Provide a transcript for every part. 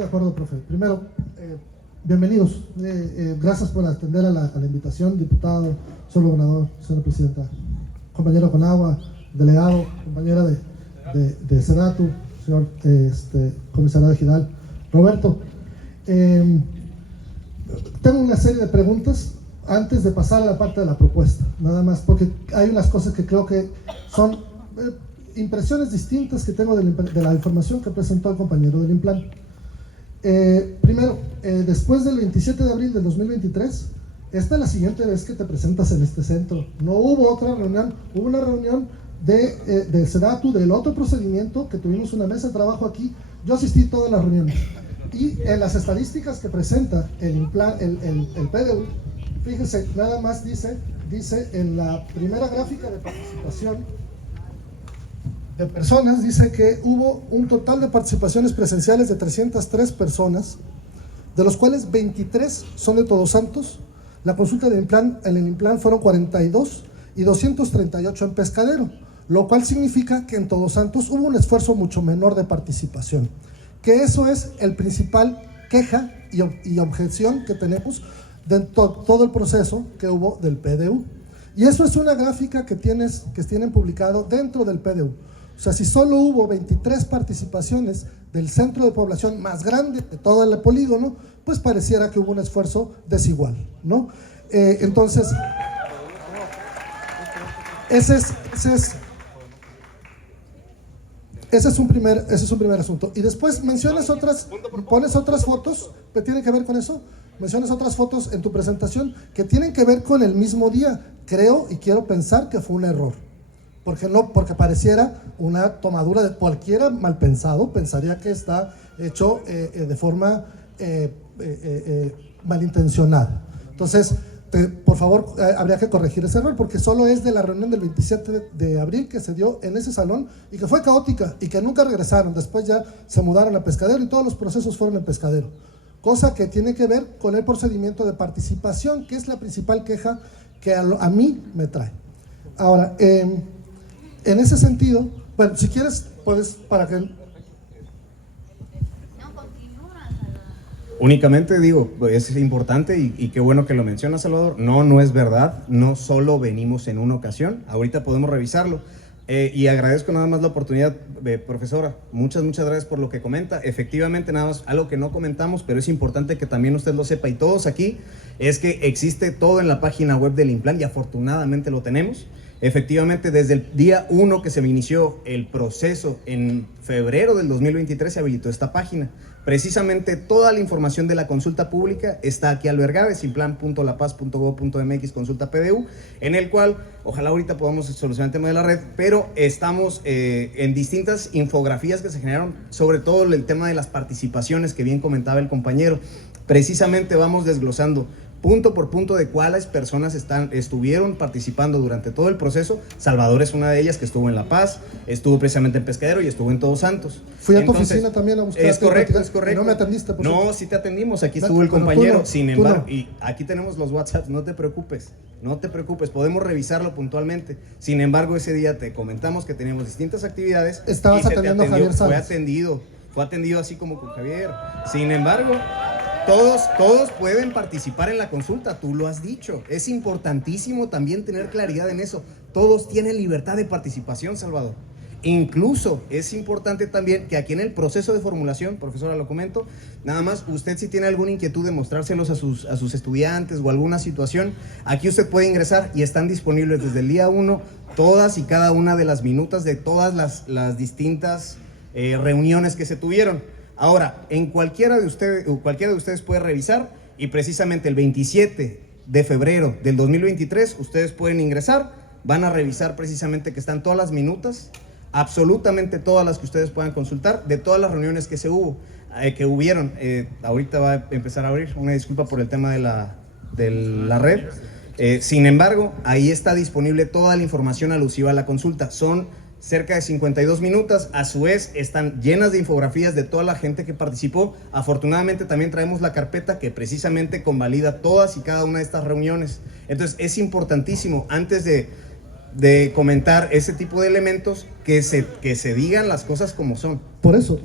de acuerdo, profe. Primero, bienvenidos. Gracias por atender a la invitación, diputado, señor gobernador, señora presidenta, compañero Conagua, delegado, compañera de Sedatu, señor comisario Ejidal, Roberto. Tengo una serie de preguntas antes de pasar a la parte de la propuesta, nada más, porque hay unas cosas que creo que son impresiones distintas que tengo de la información que presentó el compañero del Implan. Primero, después del 27 de abril del 2023, esta es la siguiente vez que te presentas en este centro. No hubo otra reunión, hubo una reunión de Sedatu, del otro procedimiento, que tuvimos una mesa de trabajo aquí. Yo asistí a todas las reuniones. Y en las estadísticas que presenta el PDU, fíjense, nada más dice en la primera gráfica de participación de personas, dice que hubo un total de participaciones presenciales de 303 personas, de los cuales 23 son de Todos Santos. La consulta en el Implan fueron 42 y 238 en Pescadero, lo cual significa que en Todos Santos hubo un esfuerzo mucho menor de participación, que eso es el principal queja y objeción que tenemos de todo el proceso que hubo del PDU. Y eso es una gráfica que tienen publicado dentro del PDU. O sea, si solo hubo 23 participaciones del centro de población más grande de todo el polígono, pues pareciera que hubo un esfuerzo desigual, ¿no? Entonces, ese es un primer asunto. Y después pones otras fotos que tienen que ver con eso. Mencionas otras fotos en tu presentación que tienen que ver con el mismo día. Creo y quiero pensar que fue un error. Porque pareciera una tomadura de cualquiera mal pensado, pensaría que está hecho de forma malintencionada. Entonces, por favor, habría que corregir ese error, porque solo es de la reunión del 27 de abril que se dio en ese salón y que fue caótica y que nunca regresaron. Después ya se mudaron a Pescadero y todos los procesos fueron en Pescadero. Cosa que tiene que ver con el procedimiento de participación, que es la principal queja que a mí me trae. Ahora, en ese sentido, bueno, si quieres, puedes, para que... Únicamente digo, es importante y qué bueno que lo mencionas, Salvador. No es verdad, no solo venimos en una ocasión, ahorita podemos revisarlo. Y agradezco nada más la oportunidad, profesora, muchas gracias por lo que comenta. Efectivamente, nada más algo que no comentamos, pero es importante que también usted lo sepa y todos aquí, es que existe todo en la página web del Implan y afortunadamente lo tenemos. Efectivamente, desde el día 1 que se inició el proceso en febrero del 2023 se habilitó esta página. Precisamente toda la información de la consulta pública está aquí albergada, es implan.lapaz.gov.mx consulta PDU, en el cual ojalá ahorita podamos solucionar el tema de la red, pero estamos en distintas infografías que se generaron, sobre todo el tema de las participaciones que bien comentaba el compañero. Precisamente vamos desglosando punto por punto de cuáles personas estuvieron participando durante todo el proceso. Salvador es una de ellas, que estuvo en La Paz, estuvo precisamente en Pescadero y estuvo en Todos Santos. Fui a tu oficina también a buscar. Es correcto. No me atendiste. No, sí te atendimos, aquí estuvo el compañero. Sin embargo, y aquí tenemos los WhatsApps, no te preocupes, podemos revisarlo puntualmente. Sin embargo, ese día te comentamos que teníamos distintas actividades. Estabas atendiendo a Javier Sáenz. Fue atendido así como con Javier. Sin embargo, todos pueden participar en la consulta, tú lo has dicho. Es importantísimo también tener claridad en eso. Todos tienen libertad de participación, Salvador. Incluso es importante también que aquí en el proceso de formulación, profesora, lo comento, nada más usted si tiene alguna inquietud de mostrárselos a sus estudiantes o alguna situación, aquí usted puede ingresar y están disponibles desde el día 1 todas y cada una de las minutas de todas las distintas reuniones que se tuvieron. Ahora, cualquiera de ustedes puede revisar y precisamente el 27 de febrero del 2023 ustedes pueden ingresar, van a revisar precisamente que están todas las minutas, absolutamente todas las que ustedes puedan consultar, de todas las reuniones que hubieron. Ahorita va a empezar a abrir, una disculpa por el tema de la red. Sin embargo, ahí está disponible toda la información alusiva a la consulta. Son cerca de 52 minutos, a su vez están llenas de infografías de toda la gente que participó. Afortunadamente también traemos la carpeta que precisamente convalida todas y cada una de estas reuniones. Entonces es importantísimo, antes de comentar ese tipo de elementos, que se digan las cosas como son. Por eso,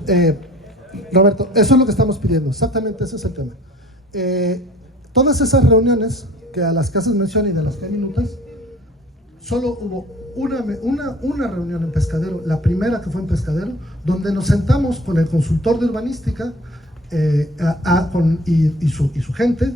Roberto, eso es lo que estamos pidiendo, exactamente ese es el tema. Todas esas reuniones a las que haces mención y de las que hay minutas, solo hubo una reunión en Pescadero, la primera que fue en Pescadero, donde nos sentamos con el consultor de urbanística y su gente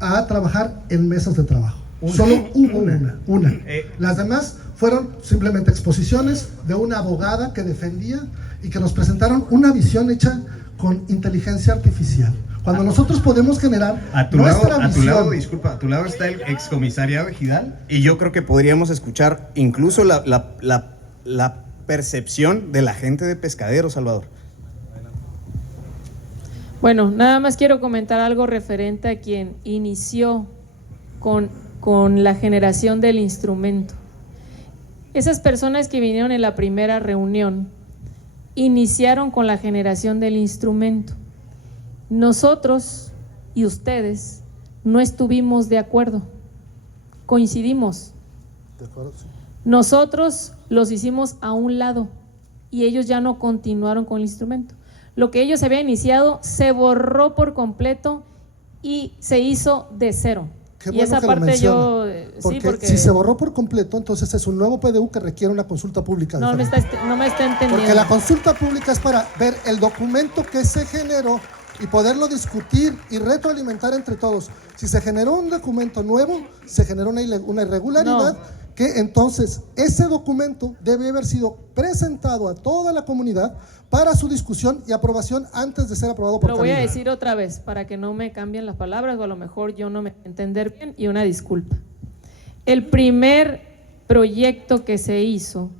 a trabajar en mesas de trabajo. Solo hubo una. Las demás fueron simplemente exposiciones de una abogada que defendía y que nos presentaron una visión hecha con inteligencia artificial. Cuando nosotros podemos generar a tu lado, disculpa, a tu lado está el excomisariado ejidal y yo creo que podríamos escuchar incluso la percepción de la gente de Pescadero, Salvador. Bueno, nada más quiero comentar algo referente a quien inició con la generación del instrumento. Esas personas que vinieron en la primera reunión iniciaron con la generación del instrumento. Nosotros y ustedes no estuvimos de acuerdo, coincidimos. ¿De acuerdo? Sí. Nosotros los hicimos a un lado y ellos ya no continuaron con el instrumento. Lo que ellos habían iniciado se borró por completo y se hizo de cero. Qué y bueno esa que parte lo menciona, yo porque si se borró por completo, entonces es un nuevo PDU que requiere una consulta pública. No me está entendiendo. Porque la consulta pública es para ver el documento que se generó y poderlo discutir y retroalimentar entre todos. Si se generó un documento nuevo, se generó una irregularidad, que entonces ese documento debe haber sido presentado a toda la comunidad para su discusión y aprobación antes de ser aprobado por Lo voy a Cabildo. decir otra vez para que no me cambien las palabras o a lo mejor yo no me entender bien y una disculpa. El primer proyecto que se hizo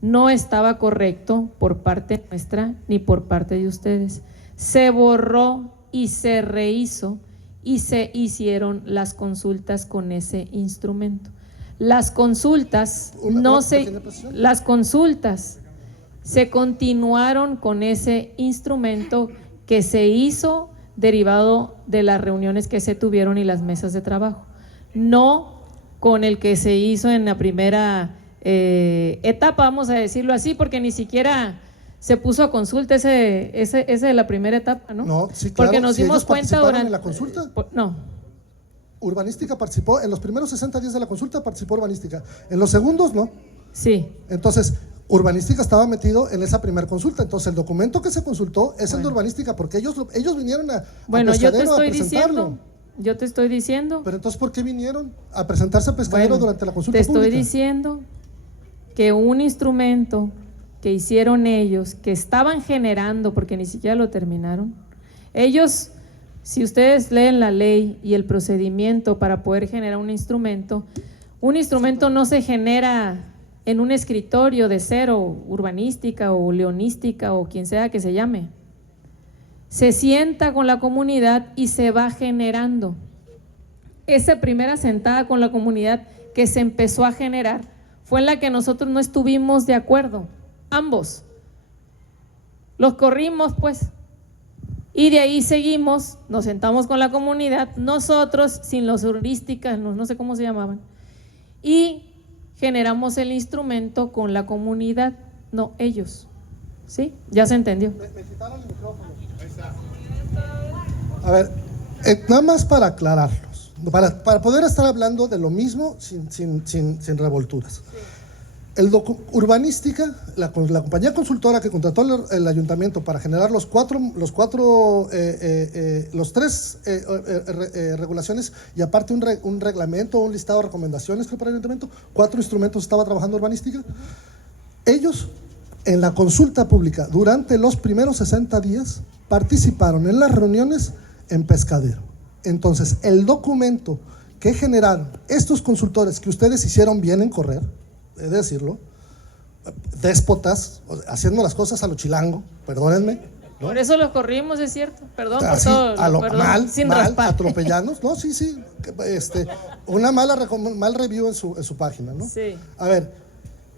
no estaba correcto por parte nuestra ni por parte de ustedes. Se borró y se rehizo y se hicieron las consultas con ese instrumento. Las consultas se continuaron con ese instrumento que se hizo derivado de las reuniones que se tuvieron y las mesas de trabajo, no con el que se hizo en la primera etapa, vamos a decirlo así, porque ni siquiera se puso a consulta ese de la primera etapa, ¿no? No, sí, claro. Porque nos dimos cuenta durante en la consulta. No. Urbanística participó, en los primeros 60 días de la consulta participó Urbanística, en los segundos no. Sí. Entonces, Urbanística estaba metido en esa primera consulta, entonces el documento que se consultó es el de Urbanística, porque ellos vinieron a Pescadero a presentarlo. Yo te estoy diciendo. Pero entonces, ¿por qué vinieron a presentarse a Pescadero durante la consulta pública? Te estoy diciendo que un instrumento que hicieron ellos, que estaban generando, porque ni siquiera lo terminaron, ellos... Si ustedes leen la ley y el procedimiento para poder generar un instrumento no se genera en un escritorio de cero, urbanística o leonística o quien sea que se llame. Se sienta con la comunidad y se va generando. Esa primera sentada con la comunidad que se empezó a generar fue en la que nosotros no estuvimos de acuerdo, ambos. Los corrimos pues. Y de ahí seguimos, nos sentamos con la comunidad, nosotros, sin los heurísticas, no sé cómo se llamaban, y generamos el instrumento con la comunidad, no ellos. ¿Sí? Ya se entendió. Me quitaron el micrófono. A ver, nada más para aclararlos, para poder estar hablando de lo mismo sin revolturas. Sí. Urbanística, la compañía consultora que contrató el ayuntamiento para generar los tres regulaciones y aparte un reglamento, un listado de recomendaciones que para el ayuntamiento, 4 instrumentos estaba trabajando Urbanística. Ellos en la consulta pública durante los primeros 60 días participaron en las reuniones en Pescadero. Entonces el documento que generaron estos consultores que ustedes hicieron bien en correr, he de decirlo, déspotas, haciendo las cosas a lo chilango, perdónenme, ¿no? Por eso los corrimos, es cierto, perdón por así, todo, a lo perdón, sin raspar. atropellanos, no, sí, una mal review en su página, ¿no? Sí. A ver,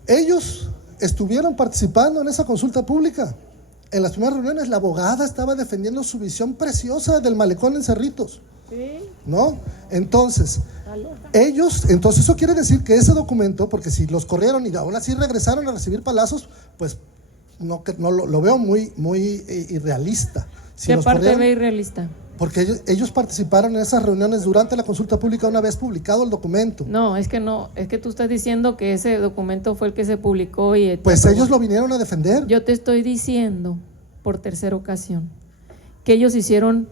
ellos estuvieron participando en esa consulta pública. En las primeras reuniones la abogada estaba defendiendo su visión preciosa del malecón en Cerritos. Sí. ¿No? Entonces eso quiere decir que ese documento, porque si los corrieron y aún así regresaron a recibir palazos, pues lo veo muy irrealista. Si ¿Qué nos parte podrían- ve irrealista? Porque ellos participaron en esas reuniones durante la consulta pública una vez publicado el documento. No, es que tú estás diciendo que ese documento fue el que se publicó y Pues ellos lo vinieron a defender. Yo te estoy diciendo por tercera ocasión que ellos hicieron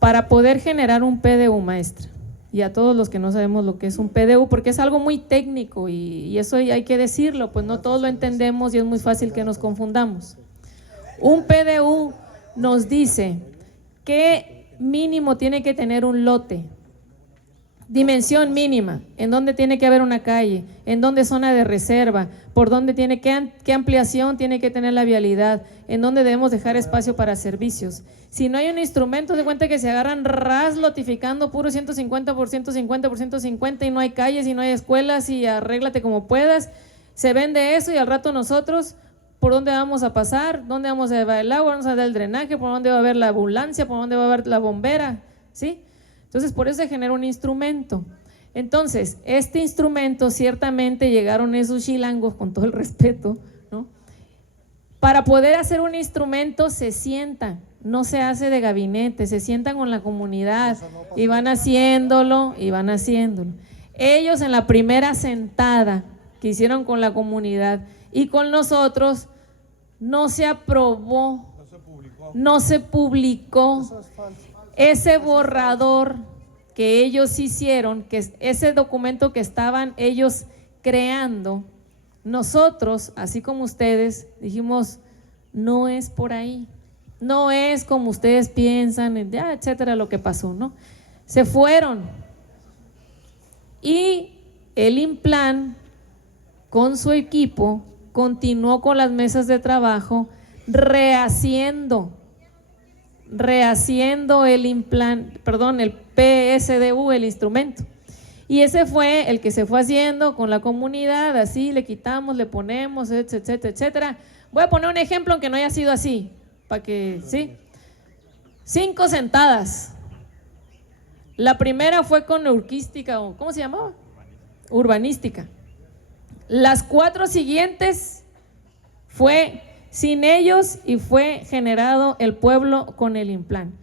para poder generar un PDU, maestra, y a todos los que no sabemos lo que es un PDU, porque es algo muy técnico y eso hay que decirlo, pues no todos lo entendemos y es muy fácil que nos confundamos. Un PDU nos dice qué mínimo tiene que tener un lote, dimensión mínima, en dónde tiene que haber una calle, en dónde zona de reserva, por dónde tiene qué ampliación tiene que tener la vialidad, en dónde debemos dejar espacio para servicios. Si no hay un instrumento, de cuenta que se agarran lotificando puro 150 por 150 por 150 y no hay calles y no hay escuelas y arréglate como puedas, se vende eso y al rato nosotros, ¿por dónde vamos a pasar? ¿Dónde vamos a llevar el agua? ¿Dónde vamos a dar el drenaje? ¿Por dónde va a haber la ambulancia? ¿Por dónde va a haber la bombera? ¿Sí? Entonces, por eso se genera un instrumento. Entonces, este instrumento, ciertamente llegaron esos chilangos, con todo el respeto, ¿no? Para poder hacer un instrumento se sientan, no se hace de gabinete, se sientan con la comunidad y van haciéndolo y van haciéndolo. Ellos en la primera sentada que hicieron con la comunidad y con nosotros, no se aprobó, no se publicó ese borrador que ellos hicieron, que es ese documento que estaban ellos creando. Nosotros, así como ustedes, dijimos, no es por ahí, no es como ustedes piensan, ya, etcétera, lo que pasó, ¿no? Se fueron y el INPLAN con su equipo continuó con las mesas de trabajo rehaciendo el INPLAN, perdón, el PSDU, el instrumento. Y ese fue el que se fue haciendo con la comunidad, así le quitamos, le ponemos, etcétera, etcétera. Voy a poner un ejemplo aunque no haya sido así, para que, ¿sí? 5 sentadas. La primera fue con urquística, o ¿cómo se llamaba? Urbanística. Las 4 siguientes fue sin ellos y fue generado el pueblo con el INPLAN.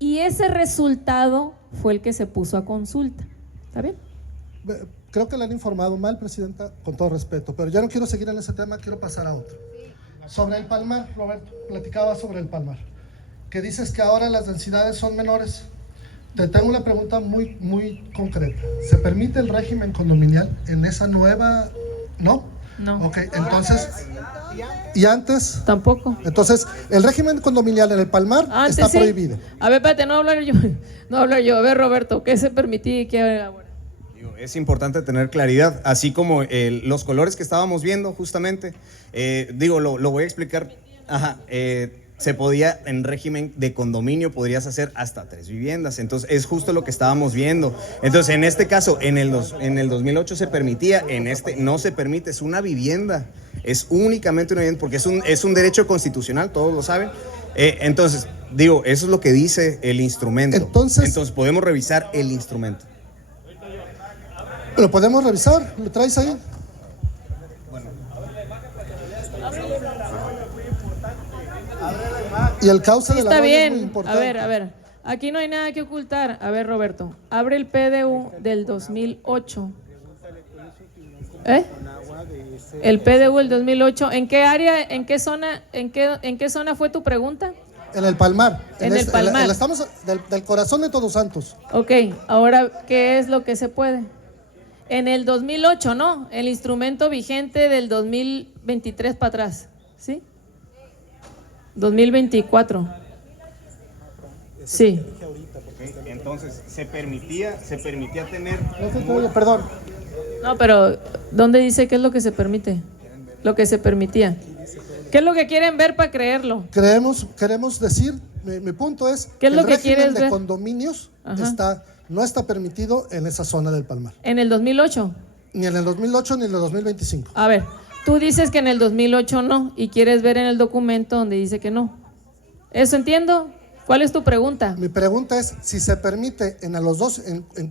Y ese resultado fue el que se puso a consulta. ¿Está bien? Creo que le han informado mal, Presidenta, con todo respeto, pero ya no quiero seguir en ese tema, quiero pasar a otro. Sobre el Palmar, Roberto, platicaba sobre el Palmar, que dices que ahora las densidades son menores. Te tengo una pregunta muy concreta. ¿Se permite el régimen condominial en esa nueva? ¿No? No. Ok, entonces, ¿y antes? Tampoco. Entonces, el régimen condominial en el Palmar Antes está sí. prohibido. A ver, espérate, no hablar yo. No hablar yo. A ver, Roberto, ¿qué se permitía y qué ahora? Es importante tener claridad, así como los colores que estábamos viendo justamente, lo voy a explicar. Ajá, se podía, en régimen de condominio, podrías hacer hasta 3 viviendas, entonces es justo lo que estábamos viendo. Entonces, en este caso, en el 2008 se permitía, en este no se permite, es una vivienda, es únicamente una vivienda, porque es un derecho constitucional, todos lo saben. Entonces, eso es lo que dice el instrumento. Entonces podemos revisar el instrumento. ¿Lo podemos revisar? ¿Lo traes ahí? Y el cauce Sí, de la está roya es muy bien. importante. A ver. Aquí no hay nada que ocultar. A ver, Roberto, abre el PDU del 2008. El PDU del 2008. ¿En qué área, en qué zona fue tu pregunta? En el Palmar. En el Palmar. Estamos del corazón de Todos Santos. Ok, ahora, ¿qué es lo que se puede? En el 2008, ¿no? El instrumento vigente del 2023 para atrás, ¿sí? 2024. Sí. Entonces, se permitía tener... No se te oye, perdón. No, pero ¿dónde dice qué es lo que se permite? Lo que se permitía. ¿Qué es lo que quieren ver para creerlo? Queremos decir, mi punto es ¿Qué es lo el que régimen quieres de ver? condominios no está permitido en esa zona del Palmar. ¿En el 2008? Ni en el 2008 ni en el 2025. A ver, tú dices que en el 2008 no y quieres ver en el documento donde dice que no. ¿Eso entiendo? ¿Cuál es tu pregunta? Mi pregunta es si se permite en los dos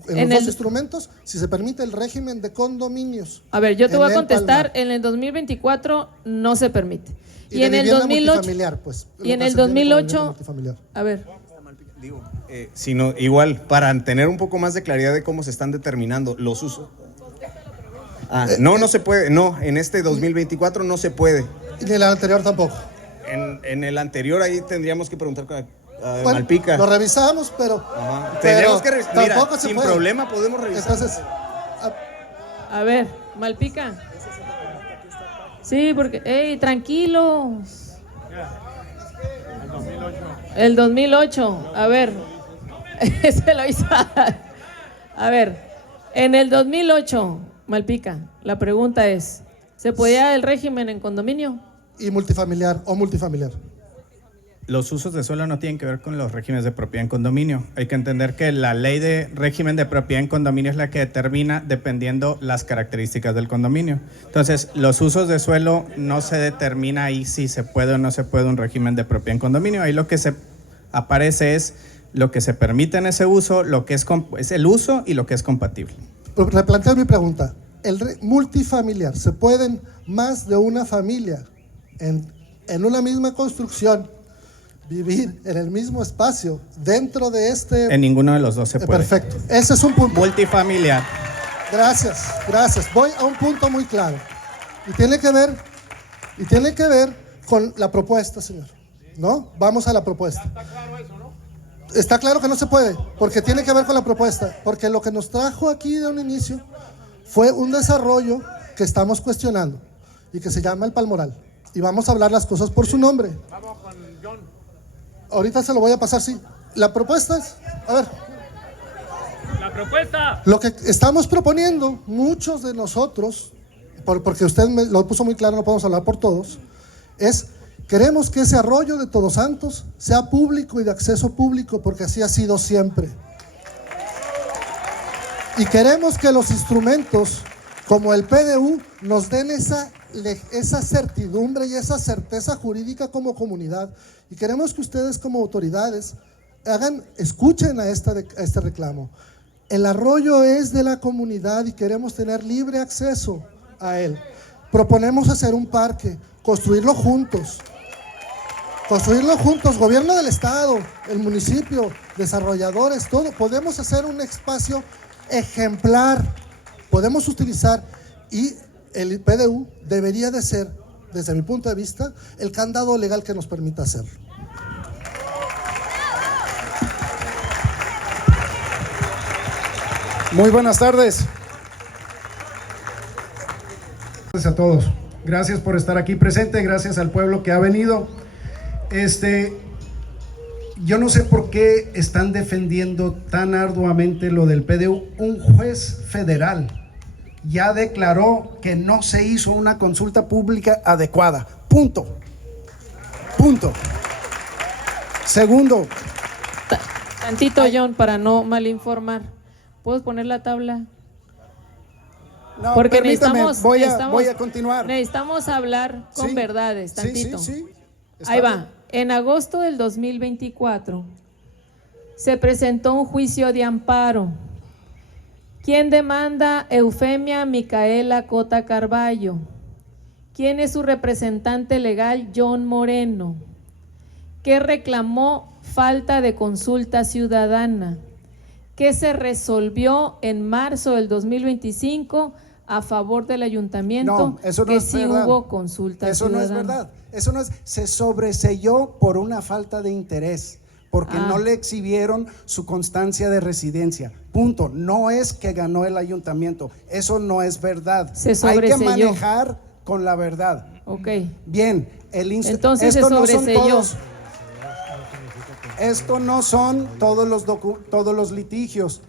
instrumentos, si se permite el régimen de condominios. A ver, yo te voy a el contestar, Palmar. en el 2024 no se permite. Y en el vivienda 2008, multifamiliar, pues. y en lo que el se entiende como 2008, vivienda multifamiliar. a ver, Digo, sino igual, para tener un poco más de claridad de cómo se están determinando los usos. No se puede, no, en este 2024 no se puede. Y en el anterior tampoco. En el anterior ahí tendríamos que preguntar a Bueno, Malpica. lo revisamos, pero. Ajá. pero Tendríamos que revisar. Mira, tampoco se sin puede. problema podemos revisar. Entonces, a ver, Malpica. Sí, porque, hey, tranquilos. El 2008, a ver, ese lo hizo. A ver, en el 2008, Malpica, la pregunta es, ¿se podía el régimen en condominio? y multifamiliar o multifamiliar. Los usos de suelo no tienen que ver con los regímenes de propiedad en condominio. Hay que entender que la ley de régimen de propiedad en condominio es la que determina dependiendo las características del condominio. Entonces, los usos de suelo no se determina ahí si se puede o no se puede un régimen de propiedad en condominio. Ahí lo que se aparece es lo que se permite en ese uso, lo que es el uso y lo que es compatible. Replanteo mi pregunta. Multifamiliar, ¿se pueden más de una familia en una misma construcción vivir en el mismo espacio dentro de este? En ninguno de los dos se puede. Perfecto, ese es un punto. Multifamiliar. Gracias. Voy a un punto muy claro. Y tiene que ver con la propuesta, señor. ¿No? Vamos a la propuesta. Está claro eso, ¿no? Está claro que no se puede, porque tiene que ver con la propuesta. Porque lo que nos trajo aquí de un inicio fue un desarrollo que estamos cuestionando y que se llama el Palmoral. Y vamos a hablar las cosas por su nombre. Vamos con John. Ahorita se lo voy a pasar, sí. La propuesta es, a ver. La propuesta. Lo que estamos proponiendo, muchos de nosotros, porque usted me lo puso muy claro, no podemos hablar por todos, es, queremos que ese arroyo de Todos Santos sea público y de acceso público, porque así ha sido siempre. Y queremos que los instrumentos como el PDU nos den esa certidumbre y esa certeza jurídica como comunidad. Y queremos que ustedes como autoridades escuchen a este reclamo. El arroyo es de la comunidad y queremos tener libre acceso a él. Proponemos hacer un parque, construirlo juntos, gobierno del estado, el municipio, desarrolladores, todo. Podemos hacer un espacio ejemplar, podemos utilizar, y el PDU debería de ser, desde mi punto de vista, el candado legal que nos permita hacerlo. Muy buenas tardes. Gracias a todos. Gracias por estar aquí presente, gracias al pueblo que ha venido. Yo no sé por qué están defendiendo tan arduamente lo del PDU. Un juez federal ya declaró que no se hizo una consulta pública adecuada. Punto. Segundo. Tantito, John, para no malinformar. ¿Puedes poner la tabla? No, Porque permítame, voy a necesitamos continuar. Necesitamos hablar con Sí, verdades, tantito. Sí. Ahí va. En agosto del 2024 se presentó un juicio de amparo. ¿Quién demanda? Eufemia Micaela Cota Carballo. ¿Quién es su representante legal? John Moreno. ¿Qué reclamó? Falta de consulta ciudadana. ¿Qué se resolvió en marzo del 2025 a favor del ayuntamiento? No, eso no que es sí verdad. hubo consulta Eso ciudadana. no es verdad. Eso no es. Se sobreselló por una falta de interés, porque no le exhibieron su constancia de residencia. Punto. No es que ganó el ayuntamiento. Eso no es verdad. Se Hay sobreselló. que manejar con la verdad. Ok. Bien. Entonces esto se no son sobreselló. todos. Esto no son todos los litigios.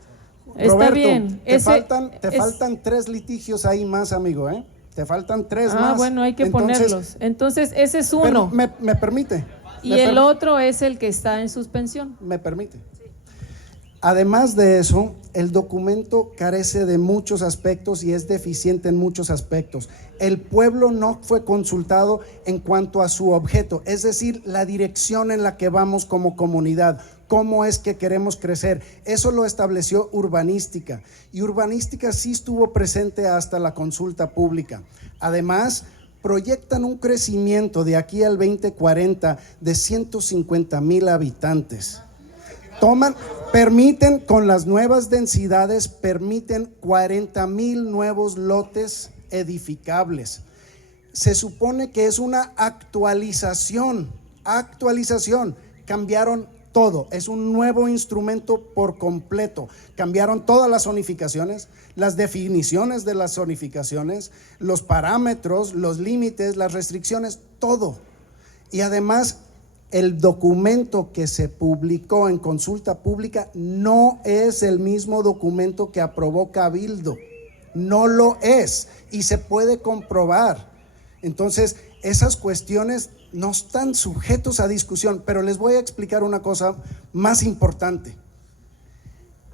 Está Roberto, bien. Te faltan 3 litigios ahí más, amigo, ¿eh? Te faltan 3 más. Bueno, hay que ponerlos. Entonces, ese es uno. Me permite. Y el otro es el que está en suspensión. Me permite. Además de eso, el documento carece de muchos aspectos y es deficiente en muchos aspectos. El pueblo no fue consultado en cuanto a su objeto, es decir, la dirección en la que vamos como comunidad, cómo es que queremos crecer. Eso lo estableció Urbanística, y Urbanística sí estuvo presente hasta la consulta pública. Además, proyectan un crecimiento de aquí al 2040 de 150,000 habitantes. Permiten, con las nuevas densidades, permiten 40,000 nuevos lotes edificables. Se supone que es una actualización, cambiaron todo, es un nuevo instrumento por completo. Cambiaron todas las zonificaciones, las definiciones de las zonificaciones, los parámetros, los límites, las restricciones, todo. Y además, el documento que se publicó en consulta pública no es el mismo documento que aprobó Cabildo, no lo es, y se puede comprobar. Entonces, esas cuestiones no están sujetos a discusión, pero les voy a explicar una cosa más importante.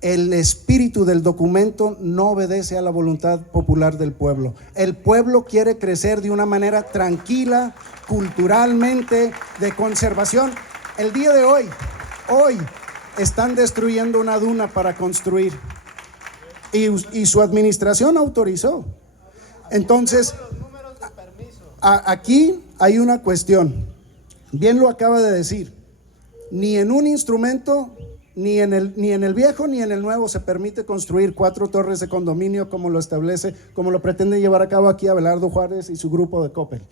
El espíritu del documento no obedece a la voluntad popular del pueblo. El pueblo quiere crecer de una manera tranquila, culturalmente, de conservación. El día de hoy están destruyendo una duna para construir y su administración autorizó. Entonces, aquí hay una cuestión, bien lo acaba de decir, ni en un instrumento, ni en el viejo ni en el nuevo se permite construir 4 torres de condominio como lo establece, como lo pretende llevar a cabo aquí Abelardo Juárez y su grupo de Coppel.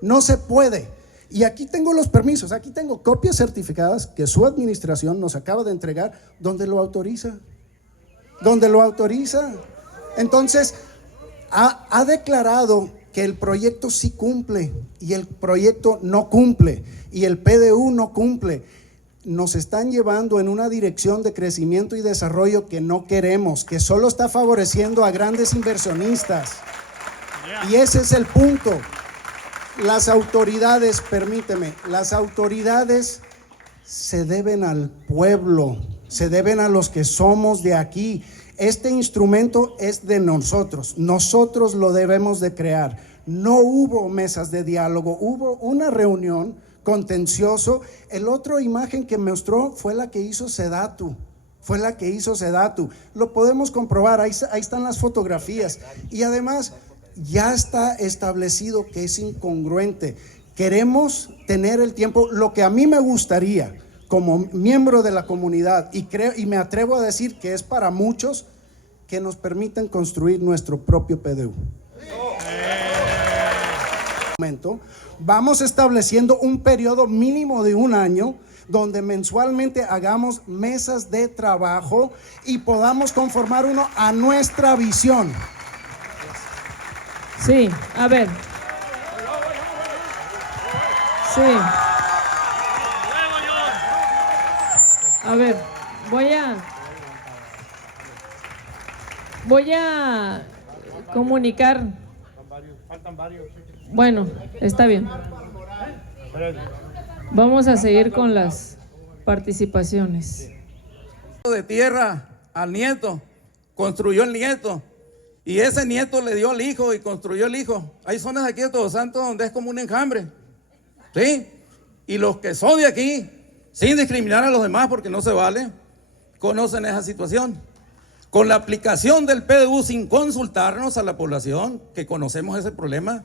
No se puede. Y aquí tengo los permisos, aquí tengo copias certificadas que su administración nos acaba de entregar donde lo autoriza. Entonces, ha declarado que el proyecto sí cumple y el proyecto no cumple y el PDU no cumple. Nos están llevando en una dirección de crecimiento y desarrollo que no queremos, que solo está favoreciendo a grandes inversionistas. Y ese es el punto. Las autoridades, permíteme, las autoridades se deben al pueblo, se deben a los que somos de aquí. Este instrumento es de nosotros lo debemos de crear. No hubo mesas de diálogo, hubo una reunión contencioso. El otro imagen que mostró fue la que hizo Sedatu, lo podemos comprobar, ahí están las fotografías. Y además ya está establecido que es incongruente. Queremos tener el tiempo, lo que a mí me gustaría como miembro de la comunidad, y me atrevo a decir que es para muchos, que nos permitan construir nuestro propio PDU. Vamos estableciendo un periodo mínimo de 1 año donde mensualmente hagamos mesas de trabajo y podamos conformar uno a nuestra visión. Sí, a ver. Sí. A ver, voy a comunicar. Bueno, está bien. Vamos a seguir con las participaciones. De tierra al nieto, construyó el nieto, y ese nieto le dio al hijo y construyó el hijo. Hay zonas aquí de Todos Santos donde es como un enjambre, ¿sí? Y los que son de aquí, sin discriminar a los demás porque no se vale, conocen esa situación. Con la aplicación del PDU sin consultarnos a la población, que conocemos ese problema,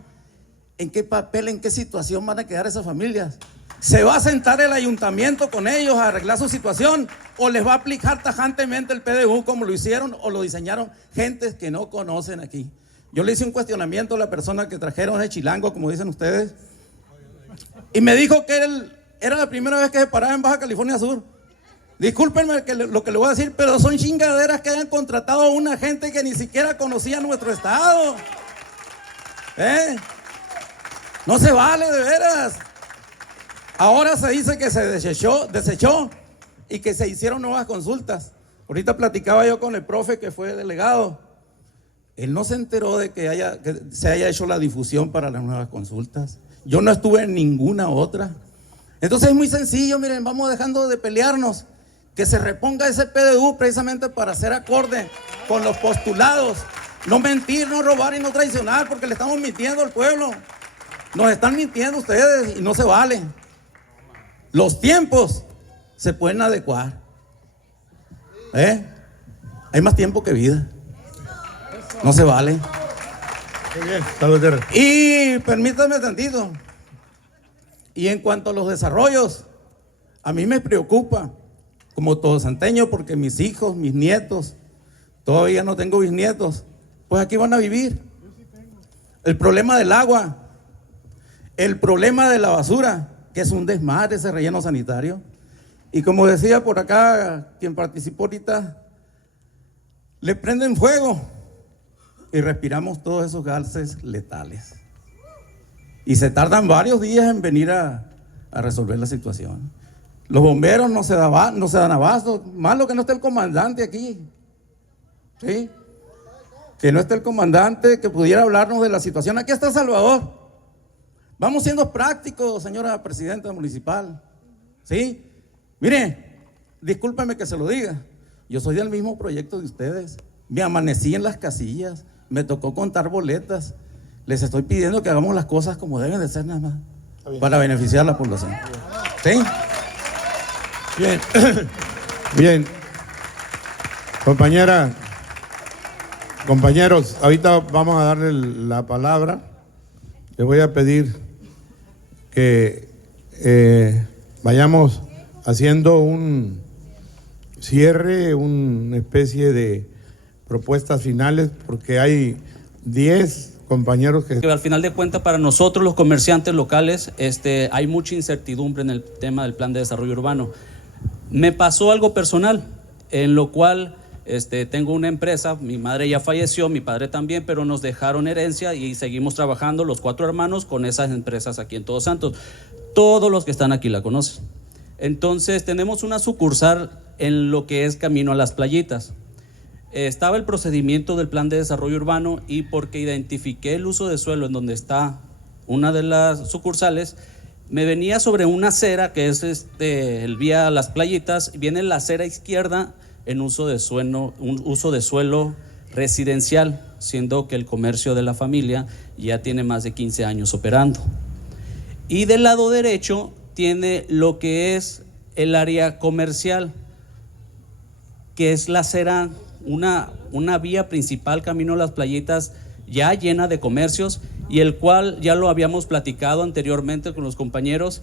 ¿en qué papel, en qué situación van a quedar esas familias? ¿Se va a sentar el ayuntamiento con ellos a arreglar su situación o les va a aplicar tajantemente el PDU como lo hicieron o lo diseñaron gentes que no conocen aquí? Yo le hice un cuestionamiento a la persona que trajeron de Chilango, como dicen ustedes, y me dijo que él era la primera vez que se paraba en Baja California Sur. Discúlpenme lo que le voy a decir, pero son chingaderas que hayan contratado a una gente que ni siquiera conocía nuestro estado. No se vale, de veras. Ahora se dice que se desechó y que se hicieron nuevas consultas. Ahorita platicaba yo con el profe que fue delegado. Él no se enteró de que se haya hecho la difusión para las nuevas consultas. Yo no estuve en ninguna otra. Entonces es muy sencillo, miren, vamos dejando de pelearnos. Que se reponga ese PDU precisamente para hacer acorde con los postulados. No mentir, no robar y no traicionar, porque le estamos mintiendo al pueblo. Nos están mintiendo ustedes y no se vale. Los tiempos se pueden adecuar. Hay más tiempo que vida. No se vale. Muy bien, Salvatierra. Y permítanme tantito. Y en cuanto a los desarrollos, a mí me preocupa como todosanteño porque mis hijos, mis nietos, todavía no tengo bisnietos, pues aquí van a vivir. El problema del agua, el problema de la basura, que es un desmadre ese relleno sanitario. Y como decía por acá quien participó ahorita, le prenden fuego y respiramos todos esos gases letales. Y se tardan varios días en venir a resolver la situación. Los bomberos no se dan abasto, malo que no esté el comandante aquí, ¿sí? Que no esté el comandante que pudiera hablarnos de la situación. Aquí está Salvador. Vamos siendo prácticos, señora presidenta municipal, ¿sí? Mire, discúlpeme que se lo diga, yo soy del mismo proyecto de ustedes, me amanecí en las casillas, me tocó contar boletas, les estoy pidiendo que hagamos las cosas como deben de ser nada más, para beneficiar a la población. ¿Sí? Bien, bien. Compañeros, ahorita vamos a darle la palabra. Les voy a pedir que vayamos haciendo un cierre, una especie de propuestas finales, porque hay 10 compañeros que... Al final de cuentas, para nosotros los comerciantes locales, hay mucha incertidumbre en el tema del plan de desarrollo urbano. Me pasó algo personal, en lo cual tengo una empresa, mi madre ya falleció, mi padre también, pero nos dejaron herencia y seguimos trabajando los 4 hermanos con esas empresas aquí en Todos Santos. Todos los que están aquí la conocen. Entonces tenemos una sucursal en lo que es Camino a las Playitas. Estaba el procedimiento del plan de desarrollo urbano y porque identifiqué el uso de suelo en donde está una de las sucursales, me venía sobre una acera que es el vía Las Playitas, viene la acera izquierda en uso de suelo residencial, siendo que el comercio de la familia ya tiene más de 15 años operando. Y del lado derecho tiene lo que es el área comercial, que es la acera, una vía principal camino a Las Playitas ya llena de comercios, y el cual ya lo habíamos platicado anteriormente con los compañeros.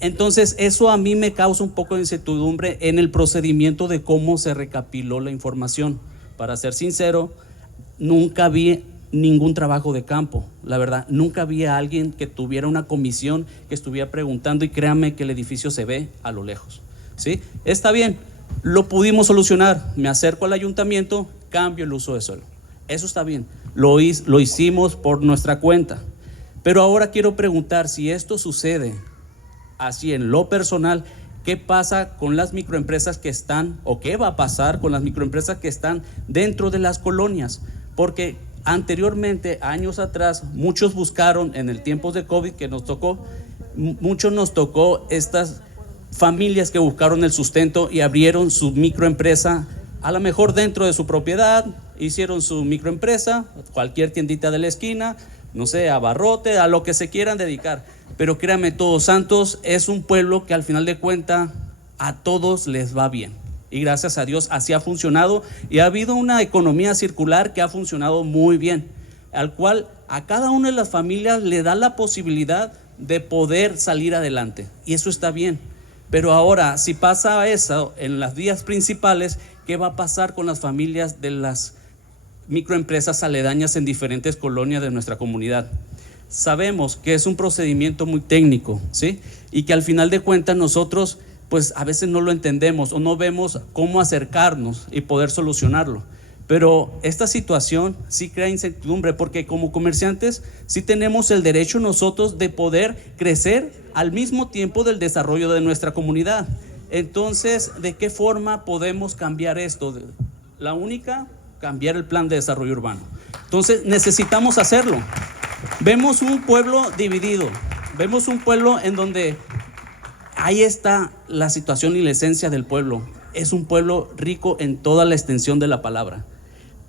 Entonces eso a mí me causa un poco de incertidumbre en el procedimiento de cómo se recapiló la información. Para ser sincero, nunca vi ningún trabajo de campo, la verdad, nunca había alguien que tuviera una comisión que estuviera preguntando, y créanme que el edificio se ve a lo lejos, ¿sí? Está bien, lo pudimos solucionar, me acerco al ayuntamiento, cambio el uso de suelo, eso está bien, lo hicimos por nuestra cuenta, pero ahora quiero preguntar si esto sucede así en lo personal, ¿qué pasa con las microempresas que están, o qué va a pasar con las microempresas que están dentro de las colonias? Porque anteriormente, años atrás, muchos buscaron en el tiempo de COVID que nos tocó, muchos nos tocó estas familias que buscaron el sustento y abrieron su microempresa, a lo mejor dentro de su propiedad, hicieron su microempresa, cualquier tiendita de la esquina, no sé, abarrote, a lo que se quieran dedicar. Pero créanme, Todos Santos es un pueblo que al final de cuentas a todos les va bien. Y gracias a Dios así ha funcionado, y ha habido una economía circular que ha funcionado muy bien, al cual a cada una de las familias le da la posibilidad de poder salir adelante, y eso está bien. Pero ahora, si pasa eso en las vías principales, ¿qué va a pasar con las familias de las microempresas aledañas en diferentes colonias de nuestra comunidad? Sabemos que es un procedimiento muy técnico, ¿sí? Y que al final de cuentas nosotros pues a veces no lo entendemos o no vemos cómo acercarnos y poder solucionarlo. Pero esta situación sí crea incertidumbre, porque como comerciantes sí tenemos el derecho nosotros de poder crecer al mismo tiempo del desarrollo de nuestra comunidad. Entonces, ¿de qué forma podemos cambiar esto? La única, cambiar el plan de desarrollo urbano. Entonces, necesitamos hacerlo. Vemos un pueblo dividido, vemos un pueblo en donde ahí está la situación y la esencia del pueblo. Es un pueblo rico en toda la extensión de la palabra.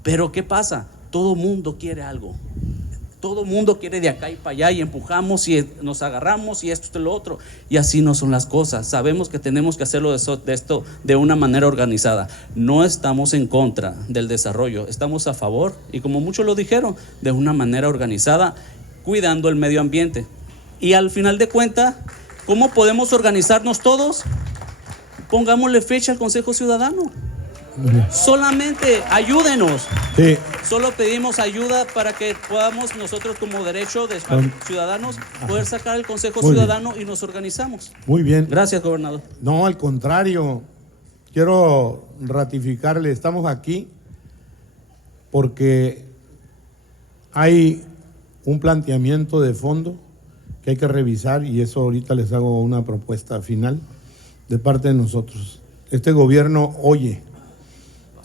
Pero ¿qué pasa? Todo mundo quiere algo. Todo el mundo quiere de acá y para allá y empujamos y nos agarramos y esto y lo otro. Y así no son las cosas. Sabemos que tenemos que hacerlo de esto de una manera organizada. No estamos en contra del desarrollo, estamos a favor, y como muchos lo dijeron, de una manera organizada, cuidando el medio ambiente. Y al final de cuentas, ¿cómo podemos organizarnos todos? Pongámosle fecha al Consejo Ciudadano. Solamente ayúdenos. Sí. Solo pedimos ayuda para que podamos nosotros, como derecho de ciudadanos, poder sacar el Consejo Ciudadano y nos organizamos. Muy bien. Gracias, gobernador. No, al contrario, quiero ratificarle, estamos aquí porque hay un planteamiento de fondo que hay que revisar, y eso ahorita les hago una propuesta final de parte de nosotros. Este gobierno oye,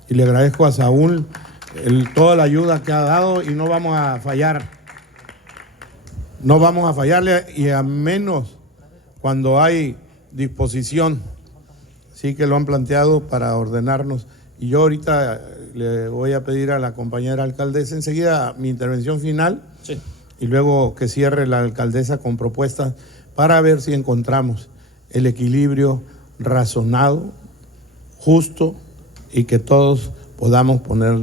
y le agradezco a Saúl toda la ayuda que ha dado, y no vamos a fallar. No vamos a fallarle, y a menos cuando hay disposición, sí que lo han planteado para ordenarnos. Y yo ahorita le voy a pedir a la compañera alcaldesa enseguida mi intervención final, Sí. y luego que cierre la alcaldesa con propuestas para ver si encontramos el equilibrio razonado, justo, y que todos podamos poner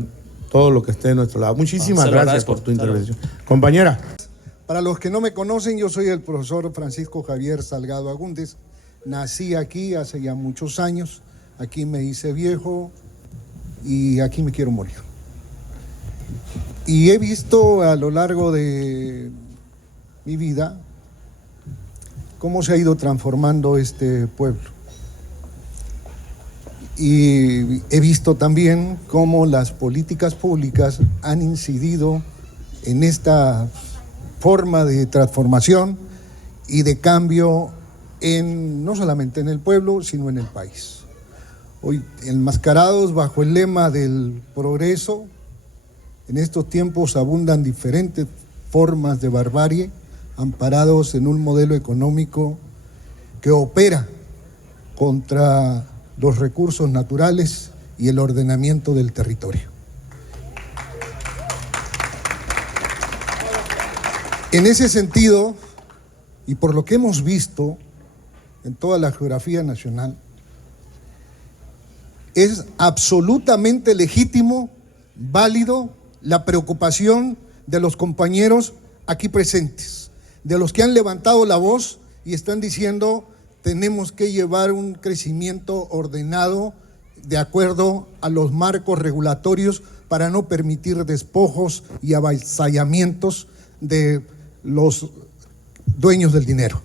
todo lo que esté de nuestro lado. Muchísimas gracias por tu intervención. Compañera. Para los que no me conocen, yo soy el profesor Francisco Javier Salgado Agúndez. Nací aquí hace ya muchos años, aquí me hice viejo y aquí me quiero morir. Y he visto a lo largo de mi vida cómo se ha ido transformando este pueblo. Y he visto también cómo las políticas públicas han incidido en esta forma de transformación y de cambio no solamente en el pueblo, sino en el país. Hoy, enmascarados bajo el lema del progreso, en estos tiempos abundan diferentes formas de barbarie, amparados en un modelo económico que opera contra los recursos naturales y el ordenamiento del territorio. En ese sentido, y por lo que hemos visto en toda la geografía nacional, es absolutamente legítimo, válido, la preocupación de los compañeros aquí presentes, de los que han levantado la voz y están diciendo: tenemos que llevar un crecimiento ordenado de acuerdo a los marcos regulatorios para no permitir despojos y avasallamientos de los dueños del dinero.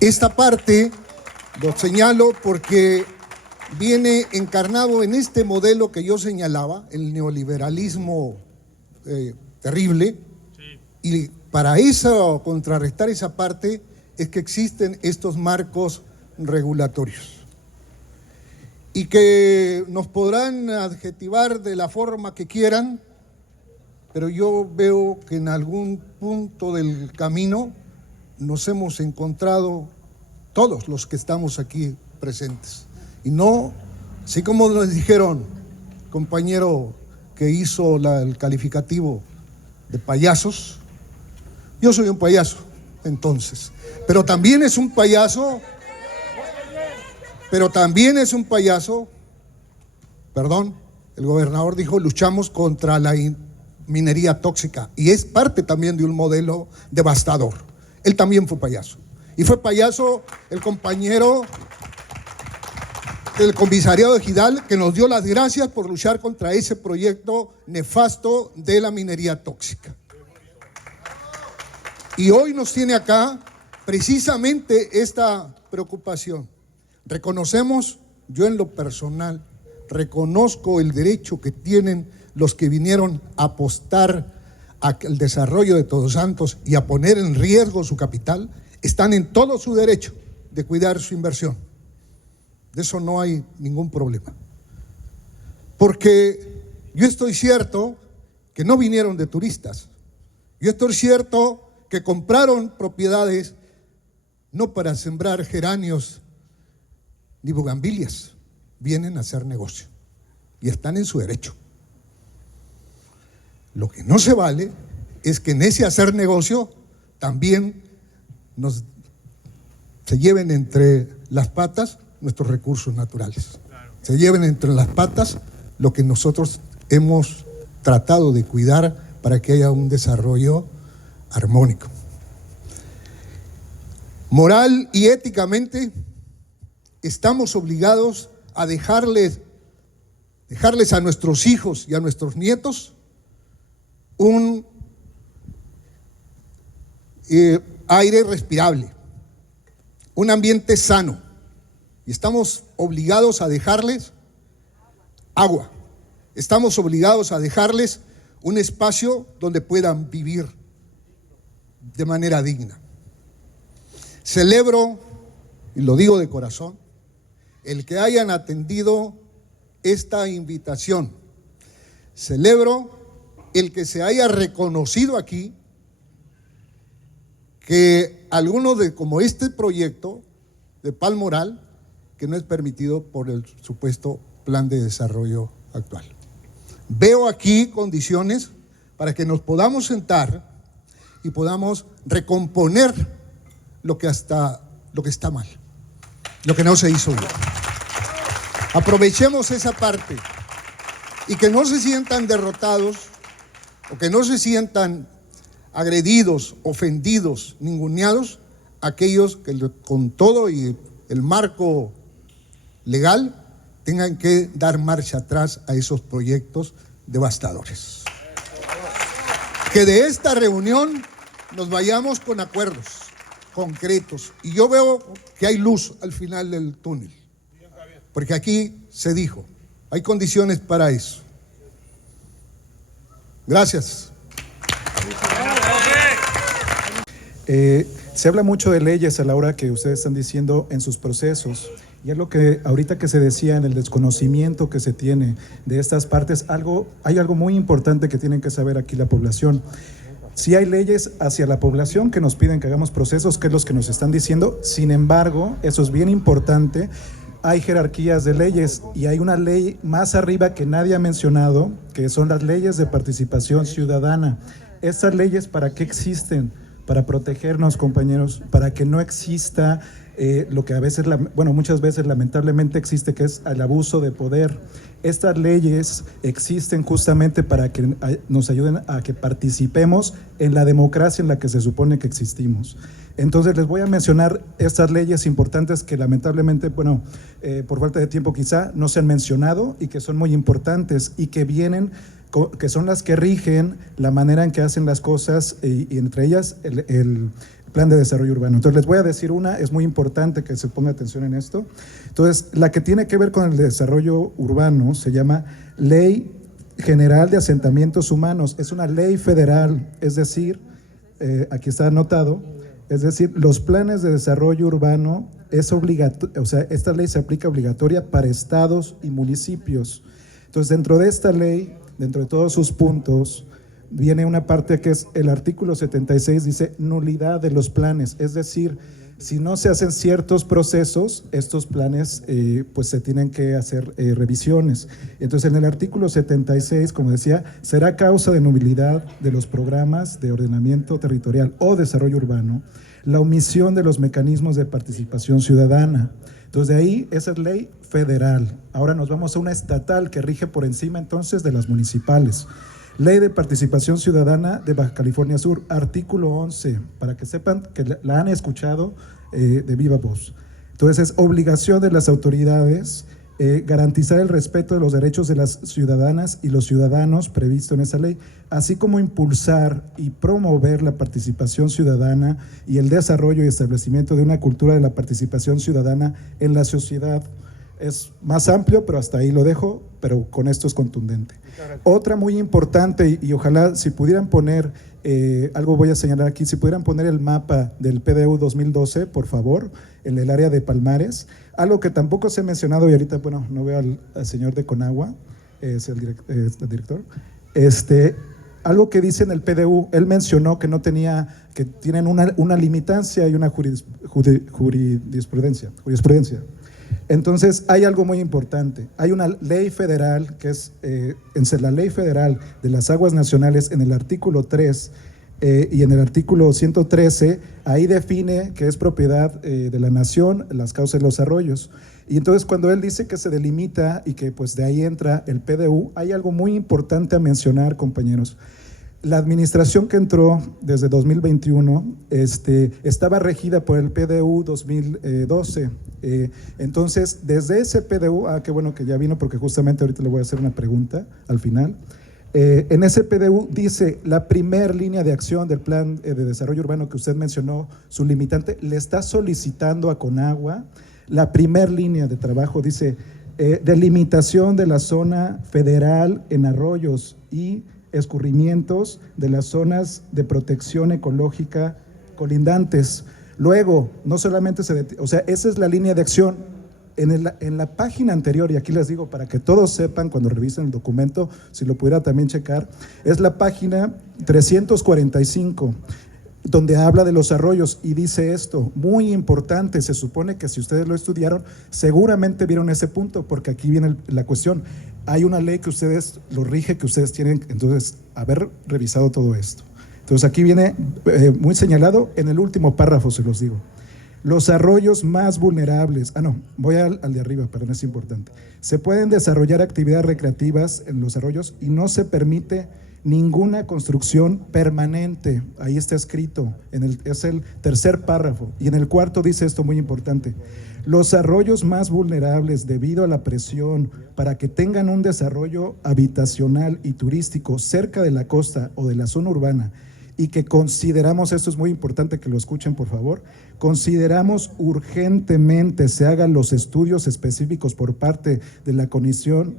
Esta parte lo señalo porque viene encarnado en este modelo que yo señalaba, el neoliberalismo terrible, y para eso, contrarrestar esa parte, es que existen estos marcos regulatorios y que nos podrán adjetivar de la forma que quieran, pero yo veo que en algún punto del camino nos hemos encontrado todos los que estamos aquí presentes. Y no, así como nos dijeron, compañero que hizo el calificativo de payasos, yo soy un payaso entonces, pero también es un payaso, perdón, el gobernador dijo: luchamos contra la minería tóxica, y es parte también de un modelo devastador. Él también fue payaso, y fue payaso el compañero del comisariado de Ejidal, que nos dio las gracias por luchar contra ese proyecto nefasto de la minería tóxica. Y hoy nos tiene acá precisamente esta preocupación. Reconocemos, yo en lo personal, reconozco el derecho que tienen los que vinieron a apostar al desarrollo de Todos Santos y a poner en riesgo su capital. Están en todo su derecho de cuidar su inversión. De eso no hay ningún problema. Porque yo estoy cierto que no vinieron de turistas. Yo estoy cierto que compraron propiedades no para sembrar geranios ni bugambilias, vienen a hacer negocio y están en su derecho. Lo que no se vale es que en ese hacer negocio también se lleven entre las patas nuestros recursos naturales. Se lleven entre las patas lo que nosotros hemos tratado de cuidar para que haya un desarrollo armónico. Moral y éticamente estamos obligados a dejarles a nuestros hijos y a nuestros nietos un aire respirable, un ambiente sano, y estamos obligados a dejarles agua, estamos obligados a dejarles un espacio donde puedan vivir de manera digna. Celebro, y lo digo de corazón, el que hayan atendido esta invitación. Celebro el que se haya reconocido aquí que algunos como este proyecto de Palmoral, que no es permitido por el supuesto plan de desarrollo actual. Veo aquí condiciones para que nos podamos sentar y podamos recomponer lo que está mal, lo que no se hizo bien. Aprovechemos esa parte y que no se sientan derrotados o que no se sientan agredidos, ofendidos, ninguneados aquellos que con todo y el marco legal tengan que dar marcha atrás a esos proyectos devastadores. Que de esta reunión nos vayamos con acuerdos concretos, y yo veo que hay luz al final del túnel, porque aquí se dijo, hay condiciones para eso. Gracias. Se habla mucho de leyes a la hora que ustedes están diciendo en sus procesos, y es lo que ahorita que se decía en el desconocimiento que se tiene de estas partes, hay algo muy importante que tienen que saber aquí la población. Sí hay leyes hacia la población que nos piden que hagamos procesos, que es los que nos están diciendo. Sin embargo, eso es bien importante, hay jerarquías de leyes y hay una ley más arriba que nadie ha mencionado, que son las leyes de participación ciudadana. Estas leyes, ¿para qué existen? Para protegernos, compañeros, para que no exista lo que a veces, muchas veces lamentablemente existe, que es el abuso de poder. Estas leyes existen justamente para que nos ayuden a que participemos en la democracia en la que se supone que existimos. Entonces les voy a mencionar estas leyes importantes que lamentablemente, por falta de tiempo quizá no se han mencionado y que son muy importantes y que vienen, que son las que rigen la manera en que hacen las cosas y entre ellas el plan de desarrollo urbano. Entonces les voy a decir una, es muy importante que se ponga atención en esto. Entonces, la que tiene que ver con el desarrollo urbano se llama Ley General de Asentamientos Humanos. Es una ley federal, es decir, aquí está anotado, es decir, los planes de desarrollo urbano es obligatorio, o sea, esta ley se aplica obligatoria para estados y municipios. Entonces, dentro de esta ley, dentro de todos sus puntos, viene una parte que es el artículo 76, dice nulidad de los planes, es decir, si no se hacen ciertos procesos, estos planes pues se tienen que hacer revisiones. Entonces en el artículo 76, como decía, será causa de nulidad de los programas de ordenamiento territorial o desarrollo urbano la omisión de los mecanismos de participación ciudadana. Entonces de ahí esa es ley federal. Ahora nos vamos a una estatal que rige por encima entonces de las municipales. Ley de Participación Ciudadana de Baja California Sur, artículo 11, para que sepan que la han escuchado de viva voz. Entonces es obligación de las autoridades garantizar el respeto de los derechos de las ciudadanas y los ciudadanos previsto en esa ley, así como impulsar y promover la participación ciudadana y el desarrollo y establecimiento de una cultura de la participación ciudadana en la sociedad. Es más amplio, pero hasta ahí lo dejo, pero con esto es contundente. Otra muy importante, y ojalá si pudieran poner, algo voy a señalar aquí, si pudieran poner el mapa del PDU 2012, por favor, en el área de Palmares. Algo que tampoco se ha mencionado, y ahorita, no veo al señor de Conagua, es el director. Algo que dice en el PDU, él mencionó que no tenía, que tienen una limitancia y una jurisprudencia. Entonces hay algo muy importante, hay una ley federal que es la ley federal de las aguas nacionales en el artículo 3, y en el artículo 113, ahí define que es propiedad de la nación las causas de los arroyos. Y entonces cuando él dice que se delimita y que pues de ahí entra el PDU, hay algo muy importante a mencionar, compañeros. La administración que entró desde 2021 estaba regida por el PDU 2012. Entonces, desde ese PDU, qué bueno que ya vino porque justamente ahorita le voy a hacer una pregunta al final. En ese PDU dice, la primer línea de acción del plan de desarrollo urbano que usted mencionó, su limitante, le está solicitando a Conagua, la primer línea de trabajo dice, delimitación de la zona federal en arroyos y escurrimientos de las zonas de protección ecológica colindantes. Luego, no solamente esa es la línea de acción. En la página anterior, y aquí les digo para que todos sepan cuando revisen el documento, si lo pudiera también checar, es la página 345, donde habla de los arroyos y dice esto, muy importante, se supone que si ustedes lo estudiaron, seguramente vieron ese punto, porque aquí viene la cuestión. Hay una ley que ustedes lo rige, que ustedes tienen, entonces, haber revisado todo esto. Entonces aquí viene muy señalado en el último párrafo, se los digo. Los arroyos más vulnerables, voy al de arriba, perdón, es importante. Se pueden desarrollar actividades recreativas en los arroyos y no se permite ninguna construcción permanente. Ahí está escrito, es el tercer párrafo. Y en el cuarto dice esto muy importante. Los arroyos más vulnerables debido a la presión para que tengan un desarrollo habitacional y turístico cerca de la costa o de la zona urbana y que consideramos, esto es muy importante que lo escuchen por favor, consideramos urgentemente se hagan los estudios específicos por parte de la Comisión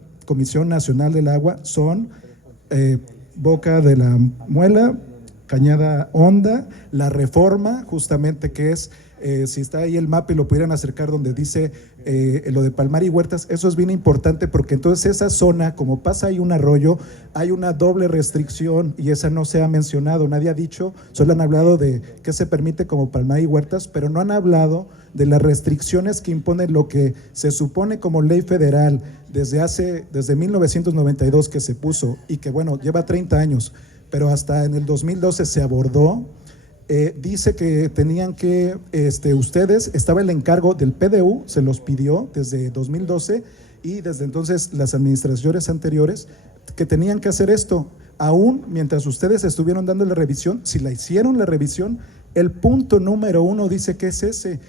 Nacional del Agua, son Boca de la Muela, Cañada Honda, La Reforma, justamente que es, si está ahí el mapa y lo pudieran acercar donde dice lo de Palmar y Huertas, eso es bien importante porque entonces esa zona, como pasa ahí un arroyo, hay una doble restricción y esa no se ha mencionado, nadie ha dicho, solo han hablado de qué se permite como Palmar y Huertas, pero no han hablado de las restricciones que impone lo que se supone como ley federal desde 1992 que se puso y que bueno, lleva 30 años, pero hasta en el 2012 se abordó. Dice que tenían que, ustedes, estaba el encargo del PDU, se los pidió desde 2012 y desde entonces las administraciones anteriores que tenían que hacer esto, aún mientras ustedes estuvieron dando la revisión, si la hicieron la revisión, el punto número 1 dice que es ese.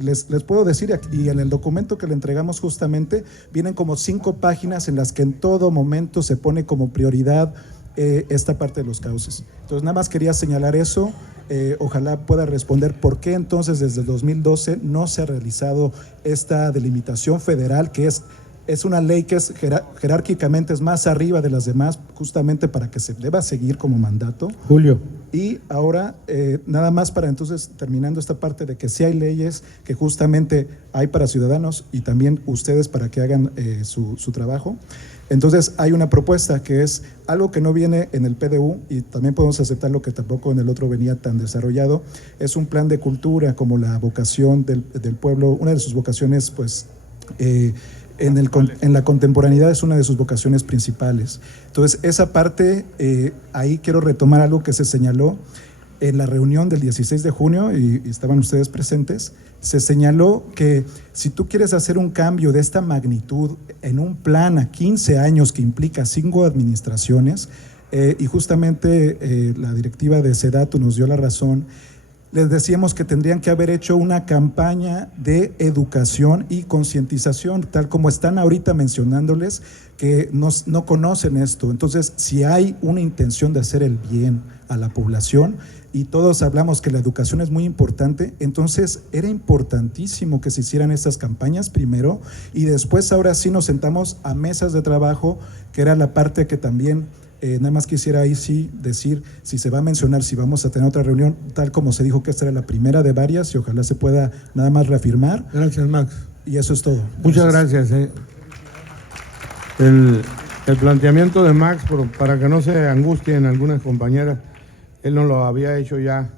Les puedo decir, y en el documento que le entregamos justamente, vienen como 5 páginas en las que en todo momento se pone como prioridad esta parte de los cauces. Entonces nada más quería señalar eso, ojalá pueda responder por qué entonces desde el 2012 no se ha realizado esta delimitación federal que es una ley que es jerárquicamente es más arriba de las demás justamente para que se deba seguir como mandato. Julio. Y ahora nada más para entonces terminando esta parte de que sí hay leyes que justamente hay para ciudadanos y también ustedes para que hagan su trabajo. Entonces hay una propuesta que es algo que no viene en el PDU y también podemos aceptar lo que tampoco en el otro venía tan desarrollado, es un plan de cultura como la vocación del pueblo, una de sus vocaciones pues en la contemporaneidad es una de sus vocaciones principales. Entonces esa parte, ahí quiero retomar algo que se señaló en la reunión del 16 de junio y estaban ustedes presentes, se señaló que si tú quieres hacer un cambio de esta magnitud en un plan a 15 años que implica 5 administraciones, y justamente la directiva de SEDATU nos dio la razón, les decíamos que tendrían que haber hecho una campaña de educación y concientización, tal como están ahorita mencionándoles que no conocen esto. Entonces, si hay una intención de hacer el bien a la población y todos hablamos que la educación es muy importante, entonces era importantísimo que se hicieran estas campañas primero y después ahora sí nos sentamos a mesas de trabajo, que era la parte que también nada más quisiera ahí sí decir si se va a mencionar, si vamos a tener otra reunión, tal como se dijo que esta era la primera de varias y ojalá se pueda nada más reafirmar. Gracias, Max. Y eso es todo. Muchas gracias. El planteamiento de Max, para que no se angustien algunas compañeras, él no lo había hecho ya,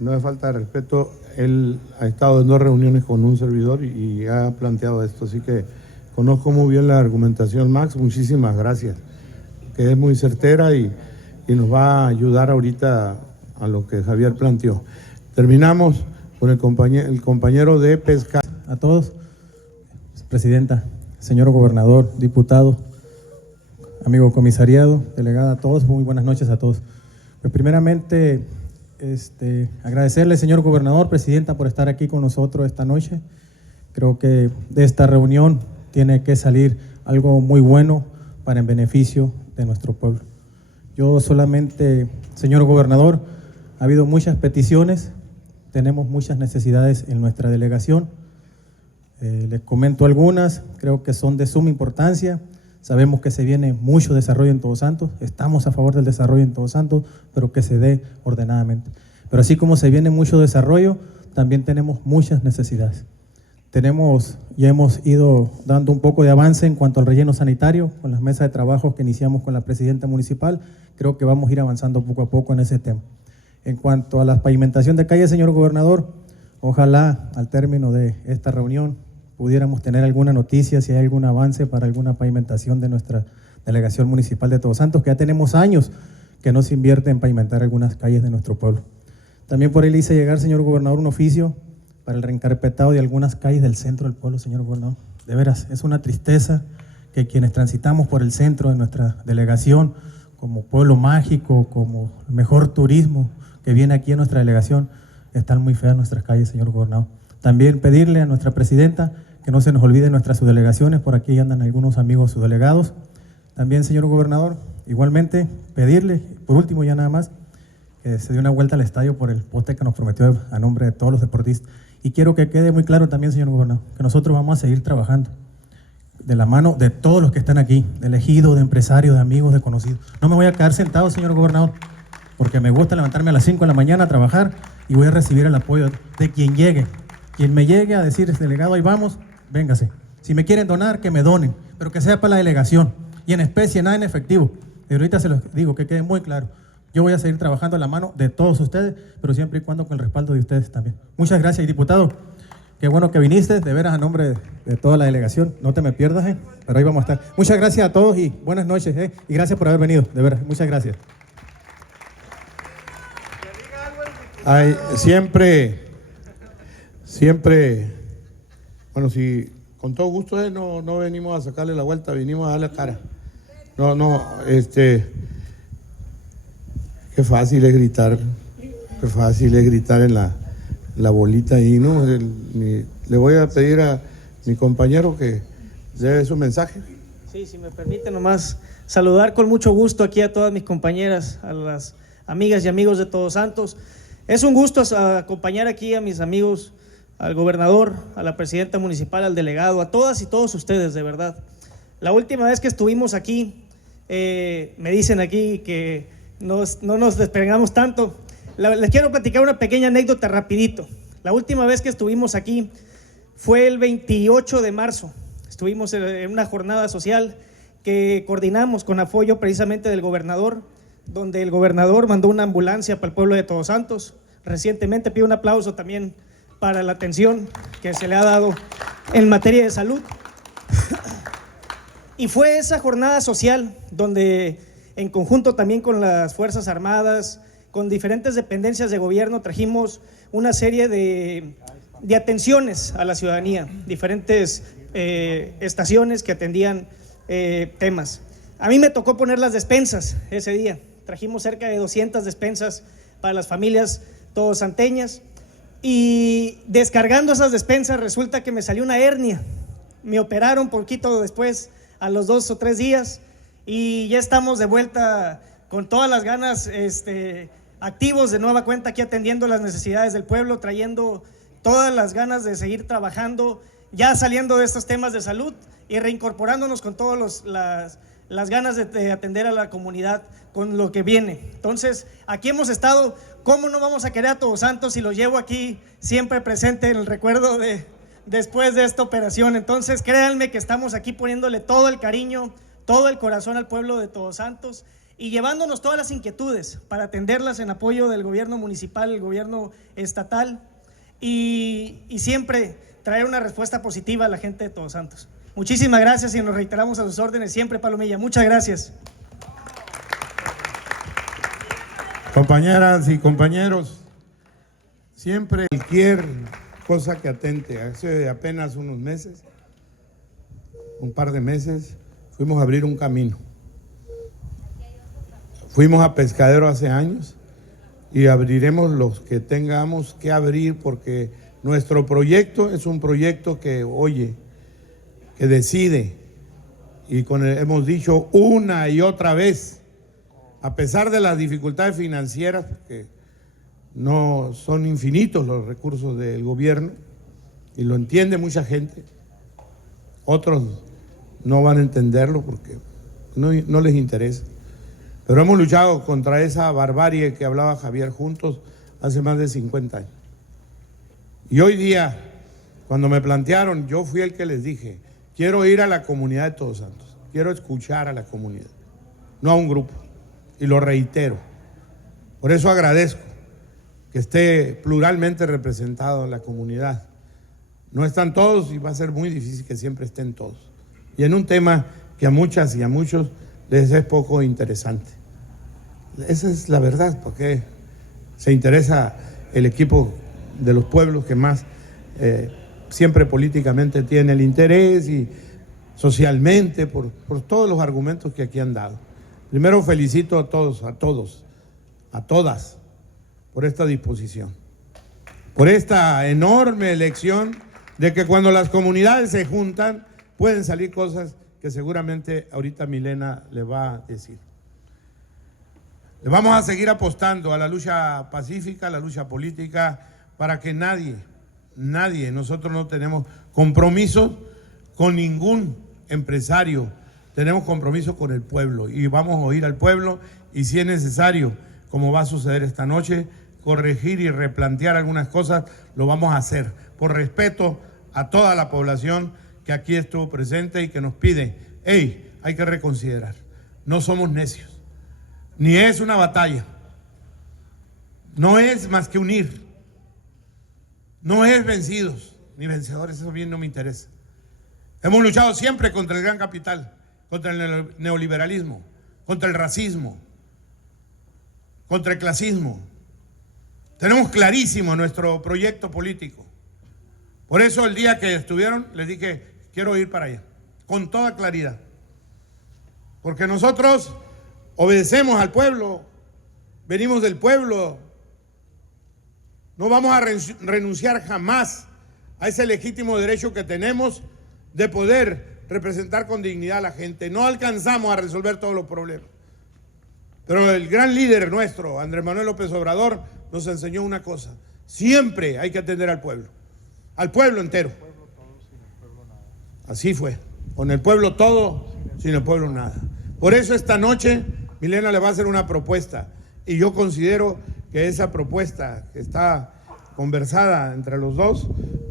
no es falta de respeto, él ha estado en 2 reuniones con un servidor y ha planteado esto, así que conozco muy bien la argumentación, Max, muchísimas gracias, que es muy certera y y nos va a ayudar ahorita a lo que Javier planteó. Terminamos con el compañero de Pesca. A todos, presidenta, señor gobernador, diputado, amigo comisariado, delegada, a todos, muy buenas noches a todos. Pues primeramente, agradecerle, señor gobernador, presidenta, por estar aquí con nosotros esta noche. Creo que de esta reunión tiene que salir algo muy bueno para en beneficio de nuestro pueblo. Yo solamente, señor gobernador, ha habido muchas peticiones, tenemos muchas necesidades en nuestra delegación. Les comento algunas, creo que son de suma importancia. Sabemos que se viene mucho desarrollo en Todos Santos, estamos a favor del desarrollo en Todos Santos, pero que se dé ordenadamente. Pero así como se viene mucho desarrollo, también tenemos muchas necesidades. Ya hemos ido dando un poco de avance en cuanto al relleno sanitario, con las mesas de trabajo que iniciamos con la presidenta municipal. Creo que vamos a ir avanzando poco a poco en ese tema. En cuanto a la pavimentación de calles, señor gobernador, ojalá al término de esta reunión pudiéramos tener alguna noticia, si hay algún avance para alguna pavimentación de nuestra delegación municipal de Todos Santos, que ya tenemos años que no se invierte en pavimentar algunas calles de nuestro pueblo. También por ahí le hice llegar, señor gobernador, un oficio para el reencarpetado de algunas calles del centro del pueblo, señor gobernador. De veras, es una tristeza que quienes transitamos por el centro de nuestra delegación, como pueblo mágico, como el mejor turismo que viene aquí a nuestra delegación, están muy feas nuestras calles, señor gobernador. También pedirle a nuestra presidenta que no se nos olvide nuestras subdelegaciones, por aquí andan algunos amigos subdelegados. También, señor gobernador, igualmente pedirle, por último ya nada más, que se dé una vuelta al estadio por el poste que nos prometió a nombre de todos los deportistas. Y quiero que quede muy claro también, señor gobernador, que nosotros vamos a seguir trabajando de la mano de todos los que están aquí, de elegidos, de empresarios, de amigos, de conocidos. No me voy a quedar sentado, señor gobernador, porque me gusta levantarme a las 5 de la mañana a trabajar y voy a recibir el apoyo de quien llegue. Quien me llegue a decir, delegado, ahí vamos, véngase. Si me quieren donar, que me donen, pero que sea para la delegación y en especie, nada en efectivo. Y ahorita se los digo, que quede muy claro. Yo voy a seguir trabajando a la mano de todos ustedes, pero siempre y cuando con el respaldo de ustedes también. Muchas gracias, y diputado, qué bueno que viniste, de veras, a nombre de toda la delegación. No te me pierdas, pero ahí vamos a estar. Muchas gracias a todos y buenas noches, y gracias por haber venido, de veras, muchas gracias. Ay, siempre, bueno, si con todo gusto no venimos a sacarle la vuelta, venimos a darle cara. Qué fácil es gritar en la bolita ahí, ¿no? Le voy a pedir a mi compañero que dé su mensaje. Sí, si me permite nomás saludar con mucho gusto aquí a todas mis compañeras, a las amigas y amigos de Todos Santos. Es un gusto acompañar aquí a mis amigos, al gobernador, a la presidenta municipal, al delegado, a todas y todos ustedes, de verdad. La última vez que estuvimos aquí, me dicen aquí que no nos despegamos tanto. Les quiero platicar una pequeña anécdota rapidito. La última vez que estuvimos aquí fue el 28 de marzo. Estuvimos en una jornada social que coordinamos con apoyo precisamente del gobernador, donde el gobernador mandó una ambulancia para el pueblo de Todos Santos. Recientemente pido un aplauso también para la atención que se le ha dado en materia de salud. Y fue esa jornada social donde en conjunto también con las Fuerzas Armadas, con diferentes dependencias de gobierno, trajimos una serie de atenciones a la ciudadanía, diferentes estaciones que atendían temas. A mí me tocó poner las despensas ese día. Trajimos cerca de 200 despensas para las familias todosanteñas y descargando esas despensas resulta que me salió una hernia. Me operaron poquito después, a los 2 o 3 días, y ya estamos de vuelta con todas las ganas, activos de nueva cuenta aquí atendiendo las necesidades del pueblo, trayendo todas las ganas de seguir trabajando, ya saliendo de estos temas de salud y reincorporándonos con todas las ganas de atender a la comunidad con lo que viene. Entonces, aquí hemos estado. ¿Cómo no vamos a querer a Todos Santos si los llevo aquí siempre presente en el recuerdo después de esta operación? Entonces, créanme que estamos aquí poniéndole todo el cariño, todo el corazón al pueblo de Todos Santos y llevándonos todas las inquietudes para atenderlas en apoyo del gobierno municipal, el gobierno estatal y siempre traer una respuesta positiva a la gente de Todos Santos. Muchísimas gracias y nos reiteramos a sus órdenes siempre, Palomilla. Muchas gracias. Compañeras y compañeros, siempre cualquier cosa que atente, hace apenas unos meses, un par de meses, fuimos a abrir un camino. Fuimos a Pescadero hace años y abriremos los que tengamos que abrir, porque nuestro proyecto es un proyecto que oye, que decide, y hemos dicho una y otra vez, a pesar de las dificultades financieras, porque no son infinitos los recursos del gobierno, y lo entiende mucha gente, otros no van a entenderlo porque no les interesa. Pero hemos luchado contra esa barbarie que hablaba Javier juntos hace más de 50 años. Y hoy día, cuando me plantearon, yo fui el que les dije, quiero ir a la comunidad de Todos Santos, quiero escuchar a la comunidad, no a un grupo, y lo reitero. Por eso agradezco que esté pluralmente representado la comunidad. No están todos y va a ser muy difícil que siempre estén todos. Y en un tema que a muchas y a muchos les es poco interesante. Esa es la verdad, porque se interesa el equipo de los pueblos que más siempre políticamente tiene el interés y socialmente por todos los argumentos que aquí han dado. Primero felicito a todos, a todas, por esta disposición, por esta enorme elección de que cuando las comunidades se juntan pueden salir cosas que seguramente ahorita Milena le va a decir. Le vamos a seguir apostando a la lucha pacífica, a la lucha política, para que nadie, nosotros no tenemos compromisos con ningún empresario, tenemos compromiso con el pueblo y vamos a oír al pueblo y si es necesario, como va a suceder esta noche, corregir y replantear algunas cosas, lo vamos a hacer por respeto a toda la población que aquí estuvo presente y que nos pide, hey, hay que reconsiderar, no somos necios, ni es una batalla, no es más que unir, no es vencidos ni vencedores, eso bien no me interesa. Hemos luchado siempre contra el gran capital, contra el neoliberalismo, contra el racismo, contra el clasismo. Tenemos clarísimo nuestro proyecto político. Por eso el día que estuvieron les dije, quiero ir para allá, con toda claridad. Porque nosotros obedecemos al pueblo, venimos del pueblo, no vamos a renunciar jamás a ese legítimo derecho que tenemos de poder representar con dignidad a la gente. No alcanzamos a resolver todos los problemas. Pero el gran líder nuestro, Andrés Manuel López Obrador, nos enseñó una cosa. Siempre hay que atender al pueblo entero. Así fue. Con el pueblo todo, sin el pueblo nada. Por eso esta noche Milena le va a hacer una propuesta. Y yo considero que esa propuesta que está conversada entre los dos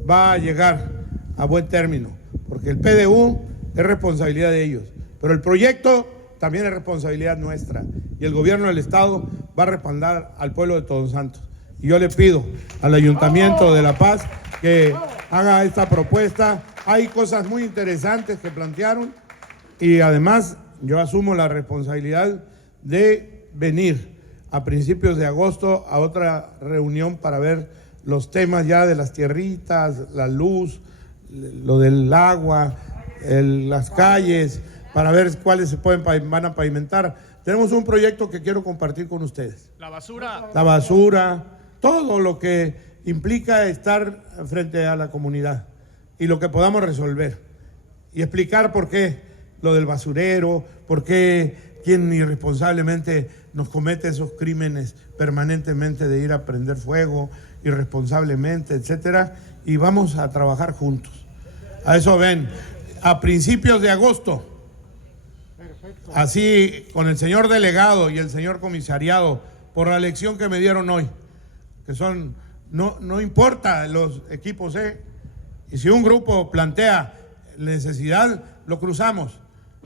va a llegar a buen término. Porque el PDU es responsabilidad de ellos. Pero el proyecto también es responsabilidad nuestra. Y el gobierno del Estado va a respaldar al pueblo de Todos Santos. Y yo le pido al Ayuntamiento de La Paz que haga esta propuesta. Hay cosas muy interesantes que plantearon y además yo asumo la responsabilidad de venir a principios de agosto a otra reunión para ver los temas ya de las tierritas, la luz, lo del agua, las calles, para ver cuáles van a pavimentar. Tenemos un proyecto que quiero compartir con ustedes. La basura, todo lo que implica estar frente a la comunidad y lo que podamos resolver y explicar por qué lo del basurero, por qué quien irresponsablemente nos comete esos crímenes permanentemente de ir a prender fuego irresponsablemente, etcétera, y vamos a trabajar juntos. A eso ven, a principios de agosto, así con el señor delegado y el señor comisariado, por la lección que me dieron hoy, que son, no importa los equipos, y si un grupo plantea necesidad, lo cruzamos.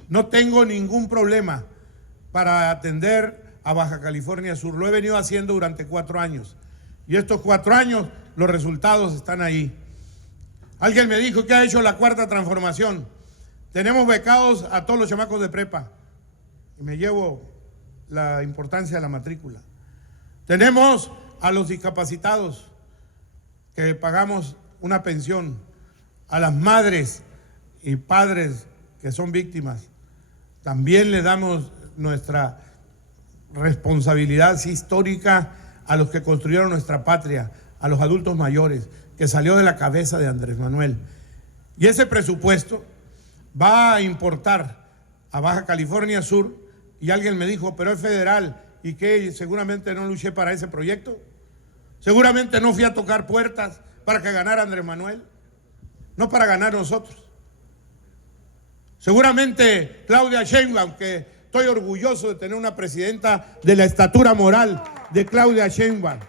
No tengo ningún problema para atender a Baja California Sur, lo he venido haciendo durante 4 años, y estos 4 años los resultados están ahí. Alguien me dijo que ha hecho la cuarta transformación. Tenemos becados a todos los chamacos de prepa. Y me llevo la importancia de la matrícula. Tenemos a los discapacitados que pagamos una pensión, a las madres y padres que son víctimas. También le damos nuestra responsabilidad histórica a los que construyeron nuestra patria, a los adultos mayores, que salió de la cabeza de Andrés Manuel. Y ese presupuesto va a importar a Baja California Sur, y alguien me dijo, pero es federal, ¿y qué? Seguramente no luché para ese proyecto. Seguramente no fui a tocar puertas para que ganara Andrés Manuel, no para ganar nosotros. Seguramente Claudia Sheinbaum, que estoy orgulloso de tener una presidenta de la estatura moral de Claudia Sheinbaum.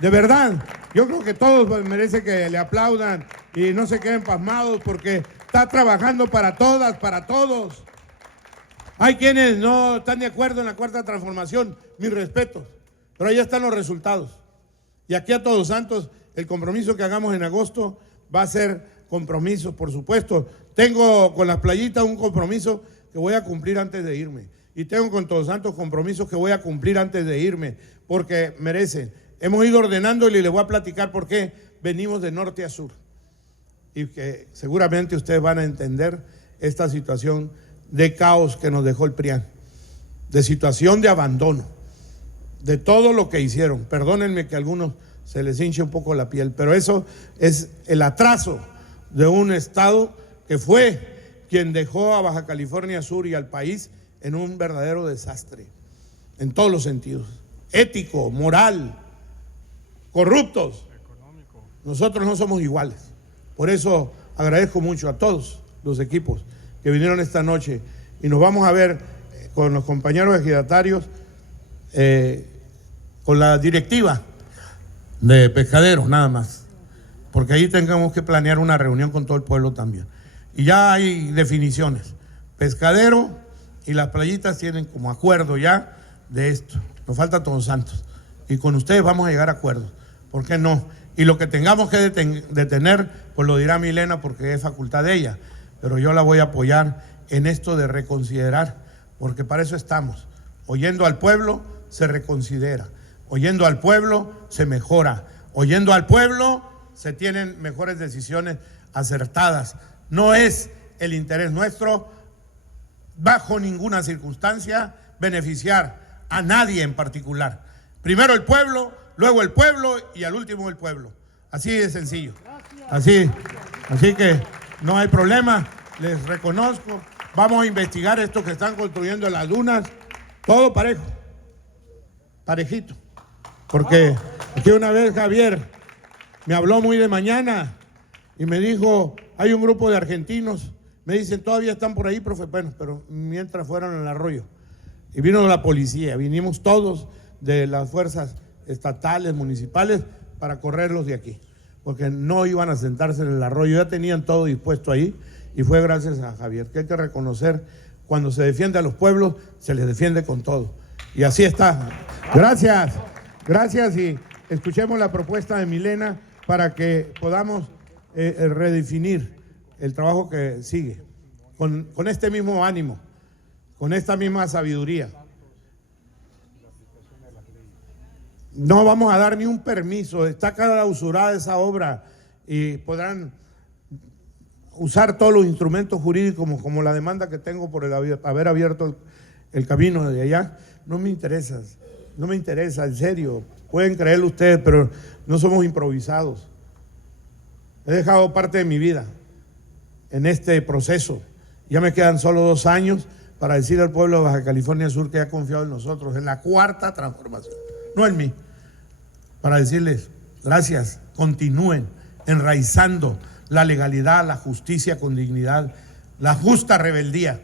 De verdad, yo creo que todos merecen que le aplaudan y no se queden pasmados porque está trabajando para todas, para todos. Hay quienes no están de acuerdo en la Cuarta Transformación, mis respetos, pero ahí están los resultados. Y aquí a Todos Santos, el compromiso que hagamos en agosto va a ser compromiso, por supuesto. Tengo con las playitas un compromiso que voy a cumplir antes de irme. Y tengo con Todos Santos compromisos que voy a cumplir antes de irme, porque merecen. Hemos ido ordenándole y les voy a platicar por qué venimos de norte a sur. Y que seguramente ustedes van a entender esta situación de caos que nos dejó el PRIAN, de situación de abandono, de todo lo que hicieron. Perdónenme que a algunos se les hinche un poco la piel, pero eso es el atraso de un Estado que fue quien dejó a Baja California Sur y al país en un verdadero desastre, en todos los sentidos, ético, moral, corruptos. Nosotros no somos iguales. Por eso agradezco mucho a todos los equipos que vinieron esta noche y nos vamos a ver con los compañeros ejidatarios, con la directiva de pescaderos nada más, porque ahí tengamos que planear una reunión con todo el pueblo también. Y ya hay definiciones. Pescadero y las playitas tienen como acuerdo ya de esto. Nos falta Todos Santos. Y con ustedes vamos a llegar a acuerdos. ¿Por qué no? Y lo que tengamos que detener, pues lo dirá Milena porque es facultad de ella. Pero yo la voy a apoyar en esto de reconsiderar, porque para eso estamos. Oyendo al pueblo se reconsidera. Oyendo al pueblo se mejora. Oyendo al pueblo se tienen mejores decisiones acertadas. No es el interés nuestro, bajo ninguna circunstancia, beneficiar a nadie en particular. Primero el pueblo, luego el pueblo y al último el pueblo. Así de sencillo. Así que no hay problema, les reconozco. Vamos a investigar esto que están construyendo en las dunas, todo parejo, parejito. Porque aquí una vez Javier me habló muy de mañana y me dijo, hay un grupo de argentinos, me dicen, todavía están por ahí, profe, bueno, pero mientras fueron al arroyo. Y vino la policía, vinimos todos de las fuerzas estatales, municipales, para correrlos de aquí, porque no iban a sentarse en el arroyo, ya tenían todo dispuesto ahí, y fue gracias a Javier, que hay que reconocer, cuando se defiende a los pueblos, se les defiende con todo. Y así está. Gracias, gracias, y escuchemos la propuesta de Milena para que podamos redefinir el trabajo que sigue, con este mismo ánimo, con esta misma sabiduría. No vamos a dar ni un permiso, está clausurada esa obra y podrán usar todos los instrumentos jurídicos como la demanda que tengo por haber abierto el camino de allá. No me interesa, en serio, pueden creerlo ustedes, pero no somos improvisados. He dejado parte de mi vida en este proceso, ya me quedan solo 2 años para decirle al pueblo de Baja California Sur que ha confiado en nosotros, en la Cuarta Transformación, no en mí, para decirles gracias, continúen enraizando la legalidad, la justicia con dignidad, la justa rebeldía,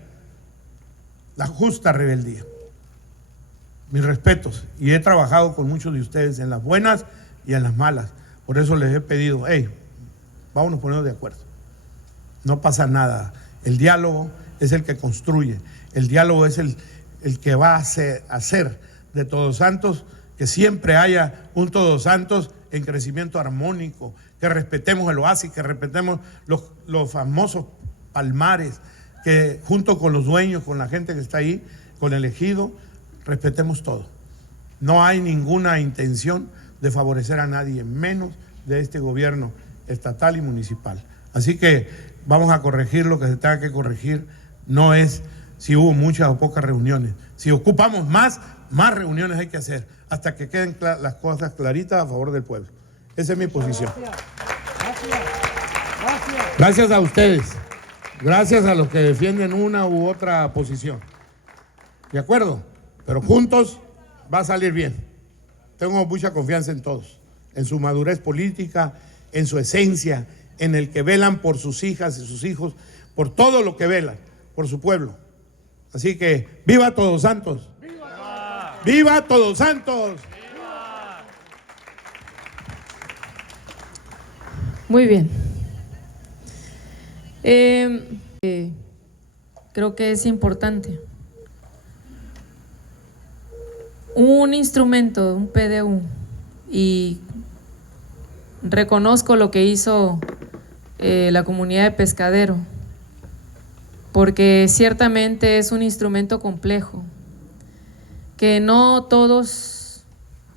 mis respetos, y he trabajado con muchos de ustedes en las buenas y en las malas, por eso les he pedido, hey, vámonos poniendo de acuerdo, no pasa nada, el diálogo es el que construye, el diálogo es el que va a hacer de Todos Santos que siempre haya un Todos Santos en crecimiento armónico, que respetemos el oasis, que respetemos los famosos palmares, que junto con los dueños, con la gente que está ahí, con el ejido, respetemos todo. No hay ninguna intención de favorecer a nadie, menos de este gobierno estatal y municipal. Así que vamos a corregir lo que se tenga que corregir. No es si hubo muchas o pocas reuniones. Si ocupamos más reuniones hay que hacer, hasta que queden las cosas claritas a favor del pueblo. Esa es mi posición. Gracias a ustedes. Gracias a los que defienden una u otra posición. ¿De acuerdo? Pero juntos va a salir bien. Tengo mucha confianza en todos, en su madurez política, en su esencia, en el que velan por sus hijas y sus hijos, por todo lo que velan, por su pueblo. Así que, ¡viva Todos Santos! ¡Viva! ¡Viva Todos Santos! ¡Viva! Muy bien. Creo que es importante. Un instrumento, un PDU, y reconozco lo que hizo la comunidad de Pescadero, porque ciertamente es un instrumento complejo, que no todos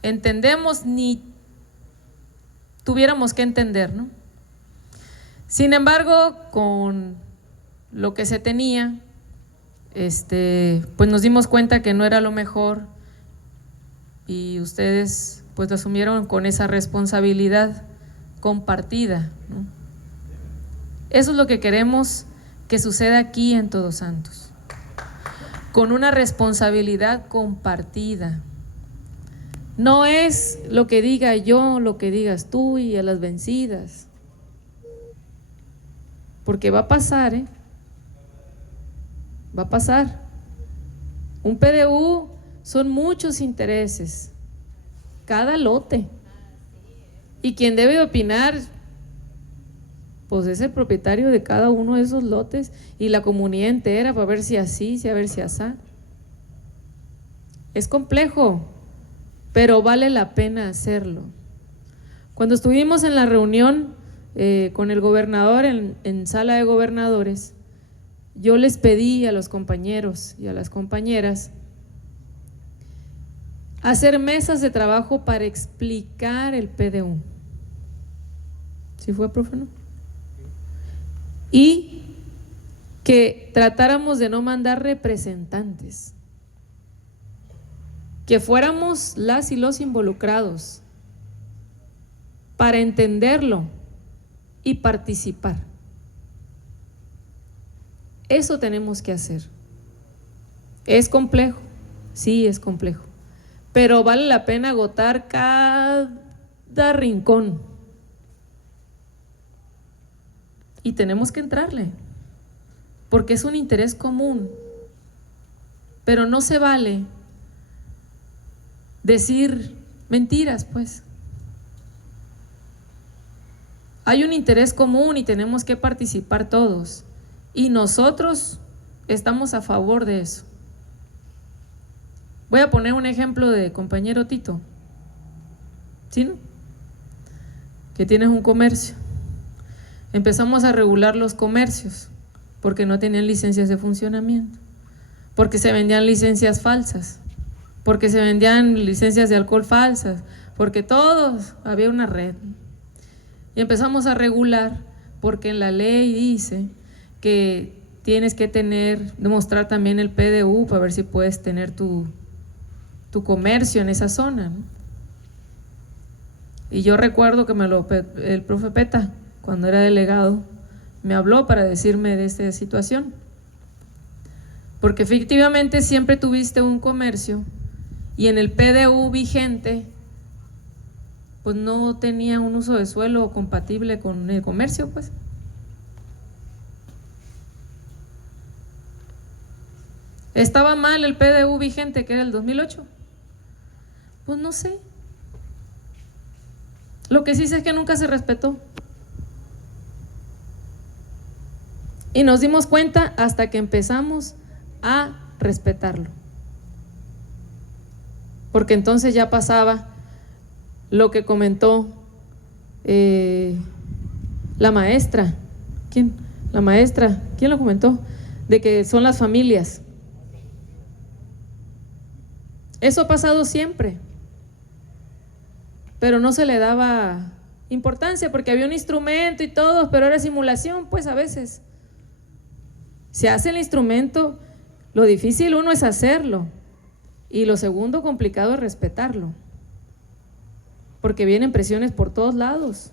entendemos ni tuviéramos que entender, ¿no? Sin embargo, con lo que se tenía, pues nos dimos cuenta que no era lo mejor y ustedes pues lo asumieron con esa responsabilidad compartida, ¿no? Eso es lo que queremos que suceda aquí en Todos Santos, con una responsabilidad compartida. No es lo que diga yo, lo que digas tú y a las vencidas. Porque va a pasar, va a pasar. Un PDU son muchos intereses, cada lote. Y quien debe opinar, pues es el propietario de cada uno de esos lotes y la comunidad entera para ver si así, si a ver si asá. Es complejo, pero vale la pena hacerlo. Cuando estuvimos en la reunión con el gobernador en sala de gobernadores, yo les pedí a los compañeros y a las compañeras hacer mesas de trabajo para explicar el PDU. ¿Sí fue, profe? ¿No? Y que tratáramos de no mandar representantes, que fuéramos las y los involucrados para entenderlo y participar. Eso tenemos que hacer. ¿Es complejo? Sí, es complejo, pero vale la pena agotar cada rincón y tenemos que entrarle porque es un interés común, pero no se vale decir mentiras, pues. Hay un interés común y tenemos que participar todos. Y nosotros estamos a favor de eso. Voy a poner un ejemplo de compañero Tito, ¿sí, no? Que tienes un comercio. Empezamos a regular los comercios porque no tenían licencias de funcionamiento, porque se vendían licencias falsas, porque se vendían licencias de alcohol falsas, porque todos, había una red. Y empezamos a regular porque en la ley dice que tienes que demostrar también el PDU para ver si puedes tener tu comercio en esa zona, ¿no? Y yo recuerdo que el profe Peta, cuando era delegado, me habló para decirme de esta situación, porque efectivamente siempre tuviste un comercio y en el PDU vigente pues no tenía un uso de suelo compatible con el comercio, pues. ¿Estaba mal el PDU vigente, que era el 2008? Pues no sé. Lo que sí sé es que nunca se respetó. Y nos dimos cuenta hasta que empezamos a respetarlo. Porque entonces ya pasaba lo que comentó la maestra. ¿Quién? La maestra. ¿Quién lo comentó? De que son las familias. Eso ha pasado siempre. pero no se le daba importancia porque había un instrumento y todo, pero era simulación, pues a veces. Se hace el instrumento, lo difícil uno es hacerlo y lo segundo complicado es respetarlo, porque vienen presiones por todos lados.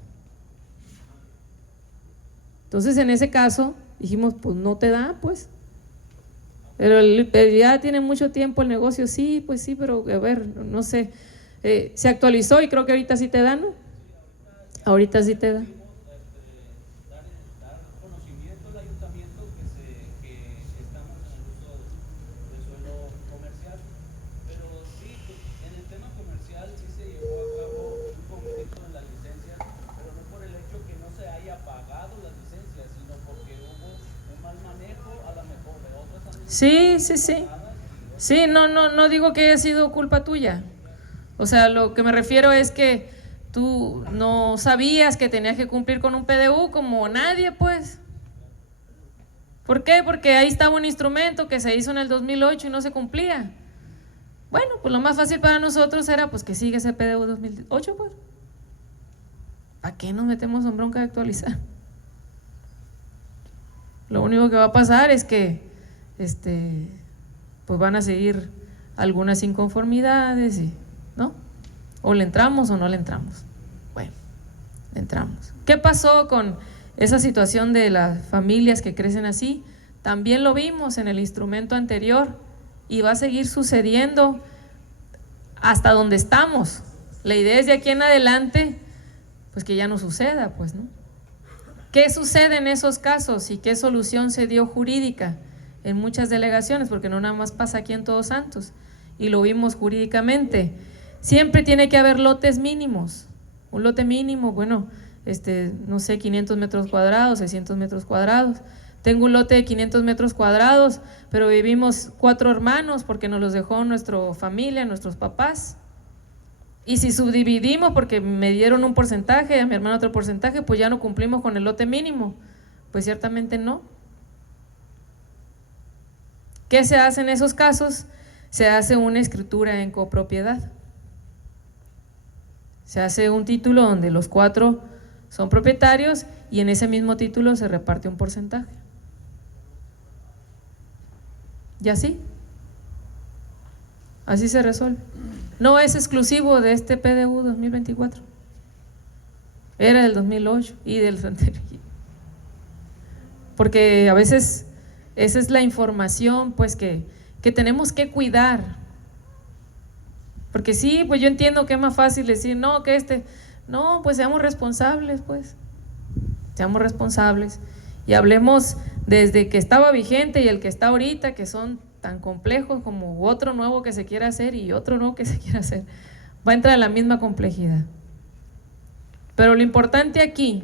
Entonces en ese caso dijimos, pues no te da, pues. Pero ya tiene mucho tiempo el negocio, sí, pues sí, pero a ver, no sé, se actualizó y creo que ahorita sí te da, ¿no? Ahorita sí te da. Sí. Sí, no digo que haya sido culpa tuya. O sea, lo que me refiero es que tú no sabías que tenías que cumplir con un PDU como nadie, pues. ¿Por qué? Porque ahí estaba un instrumento que se hizo en el 2008 y no se cumplía. Bueno, pues lo más fácil para nosotros era pues que siga ese PDU 2008, pues. ¿Para qué nos metemos en bronca de actualizar? Lo único que va a pasar es que pues van a seguir algunas inconformidades, ¿no? O le entramos o no le entramos. Bueno, le entramos. ¿Qué pasó con esa situación de las familias que crecen así? También lo vimos en el instrumento anterior y va a seguir sucediendo hasta donde estamos. La idea es de aquí en adelante, pues que ya no suceda, pues, ¿no? ¿Qué sucede en esos casos y qué solución se dio jurídica en muchas delegaciones? Porque no nada más pasa aquí en Todos Santos, y lo vimos jurídicamente. Siempre tiene que haber lotes mínimos. Un lote mínimo, bueno, no sé, 500 metros cuadrados, 600 metros cuadrados. Tengo un lote de 500 metros cuadrados, pero vivimos 4 hermanos porque nos los dejó nuestra familia, nuestros papás. Y si subdividimos porque me dieron un porcentaje, a mi hermano otro porcentaje, pues ya no cumplimos con el lote mínimo. Pues ciertamente no. ¿Qué se hace en esos casos? Se hace una escritura en copropiedad. Se hace un título donde los 4 son propietarios y en ese mismo título se reparte un porcentaje. ¿Y así? Así se resuelve. No es exclusivo de este PDU 2024. Era del 2008 y del anterior. Porque a veces esa es la información pues que tenemos que cuidar. Porque sí, pues yo entiendo que es más fácil decir, no, que no, pues seamos responsables, pues. Seamos responsables. Y hablemos desde que estaba vigente y el que está ahorita, que son tan complejos como otro nuevo que se quiera hacer y otro nuevo que se quiera hacer. Va a entrar en la misma complejidad. Pero lo importante aquí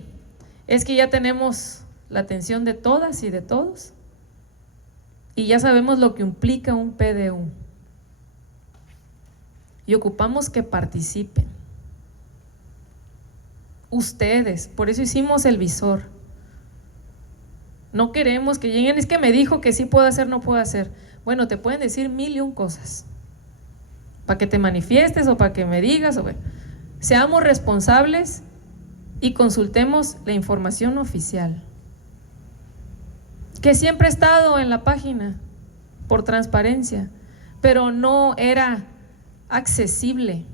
es que ya tenemos la atención de todas y de todos y ya sabemos lo que implica un PDU y ocupamos que participen ustedes. Por eso hicimos el visor. No queremos que lleguen, es que me dijo que sí puedo hacer, no puedo hacer. Bueno, te pueden decir 1001 cosas para que te manifiestes o para que me digas. Seamos responsables y consultemos la información oficial que siempre ha estado en la página por transparencia, pero no era accesible.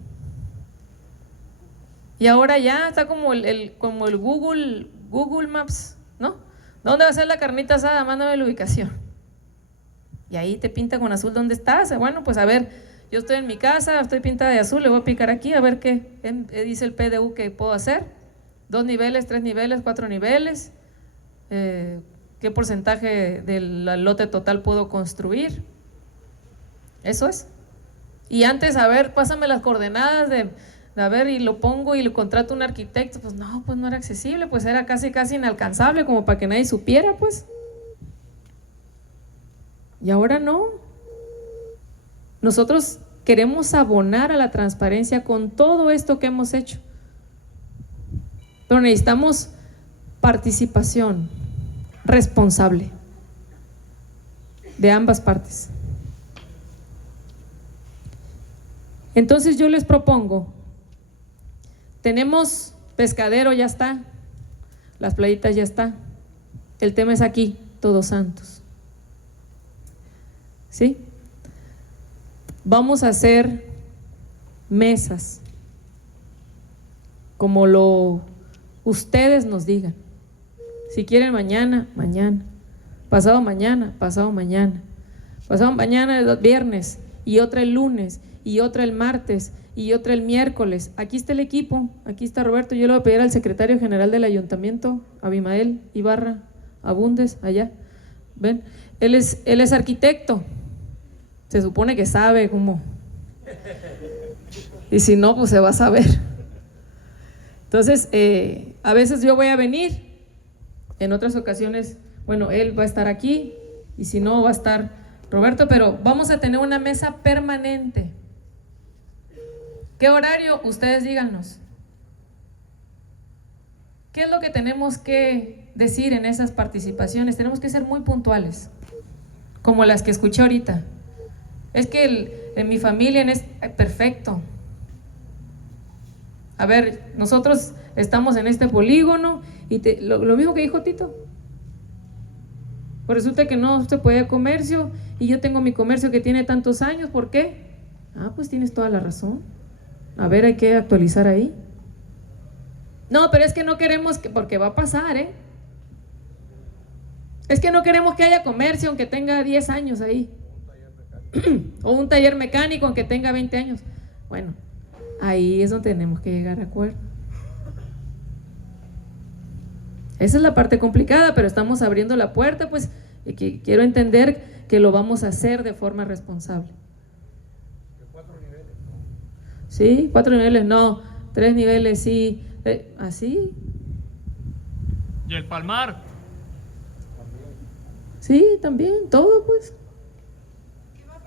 Y ahora ya está como el Google Maps, ¿no? ¿Dónde va a ser la carnita asada? Mándame la ubicación. Y ahí te pinta con azul dónde estás. Bueno, pues a ver, yo estoy en mi casa, estoy pintada de azul, le voy a picar aquí a ver qué dice el PDU que puedo hacer. 2 niveles, 3 niveles, 4 niveles. ¿Qué porcentaje del lote total puedo construir? Eso es. Y antes, a ver, pásame las coordenadas a ver, y lo pongo y lo contrato a un arquitecto. Pues no era accesible, pues era casi inalcanzable como para que nadie supiera, pues. Y ahora no. Nosotros queremos abonar a la transparencia con todo esto que hemos hecho. Pero necesitamos participación responsable de ambas partes. Entonces yo les propongo Tenemos pescadero, ya está. Las playitas ya está. El tema es aquí, Todos Santos. ¿Sí? Vamos a hacer mesas, como ustedes nos digan. Si quieren mañana, mañana. Pasado mañana, pasado mañana. Pasado mañana el viernes, y otra el lunes, y otra el martes, y otra el miércoles. Aquí está el equipo, aquí está Roberto. Yo le voy a pedir al secretario general del ayuntamiento, Abimael Ibarra Abundes, allá. ¿Ven? Él es arquitecto. Se supone que sabe cómo. Y si no, pues se va a saber. Entonces, a veces yo voy a venir, en otras ocasiones, bueno, él va a estar aquí, y si no, va a estar Roberto, pero vamos a tener una mesa permanente. ¿Qué horario? Ustedes díganos. ¿Qué es lo que tenemos que decir en esas participaciones? Tenemos que ser muy puntuales, como las que escuché ahorita. Es que en mi familia es perfecto. A ver, nosotros estamos en este polígono y lo mismo que dijo Tito. Pues resulta que no se puede comercio y yo tengo mi comercio que tiene tantos años. ¿Por qué? Ah, pues tienes toda la razón. A ver, hay que actualizar ahí. No, pero es que no queremos porque va a pasar, ¿eh? Es que no queremos que haya comercio aunque tenga 10 años ahí. O un taller mecánico aunque tenga 20 años. Bueno, ahí es donde tenemos que llegar a acuerdo. Esa es la parte complicada, pero estamos abriendo la puerta, pues, y que quiero entender que lo vamos a hacer de forma responsable. 4 niveles, ¿no? Sí, 4 niveles no, 3 niveles sí, así. ¿Y el Palmar? Sí, también, todo pues.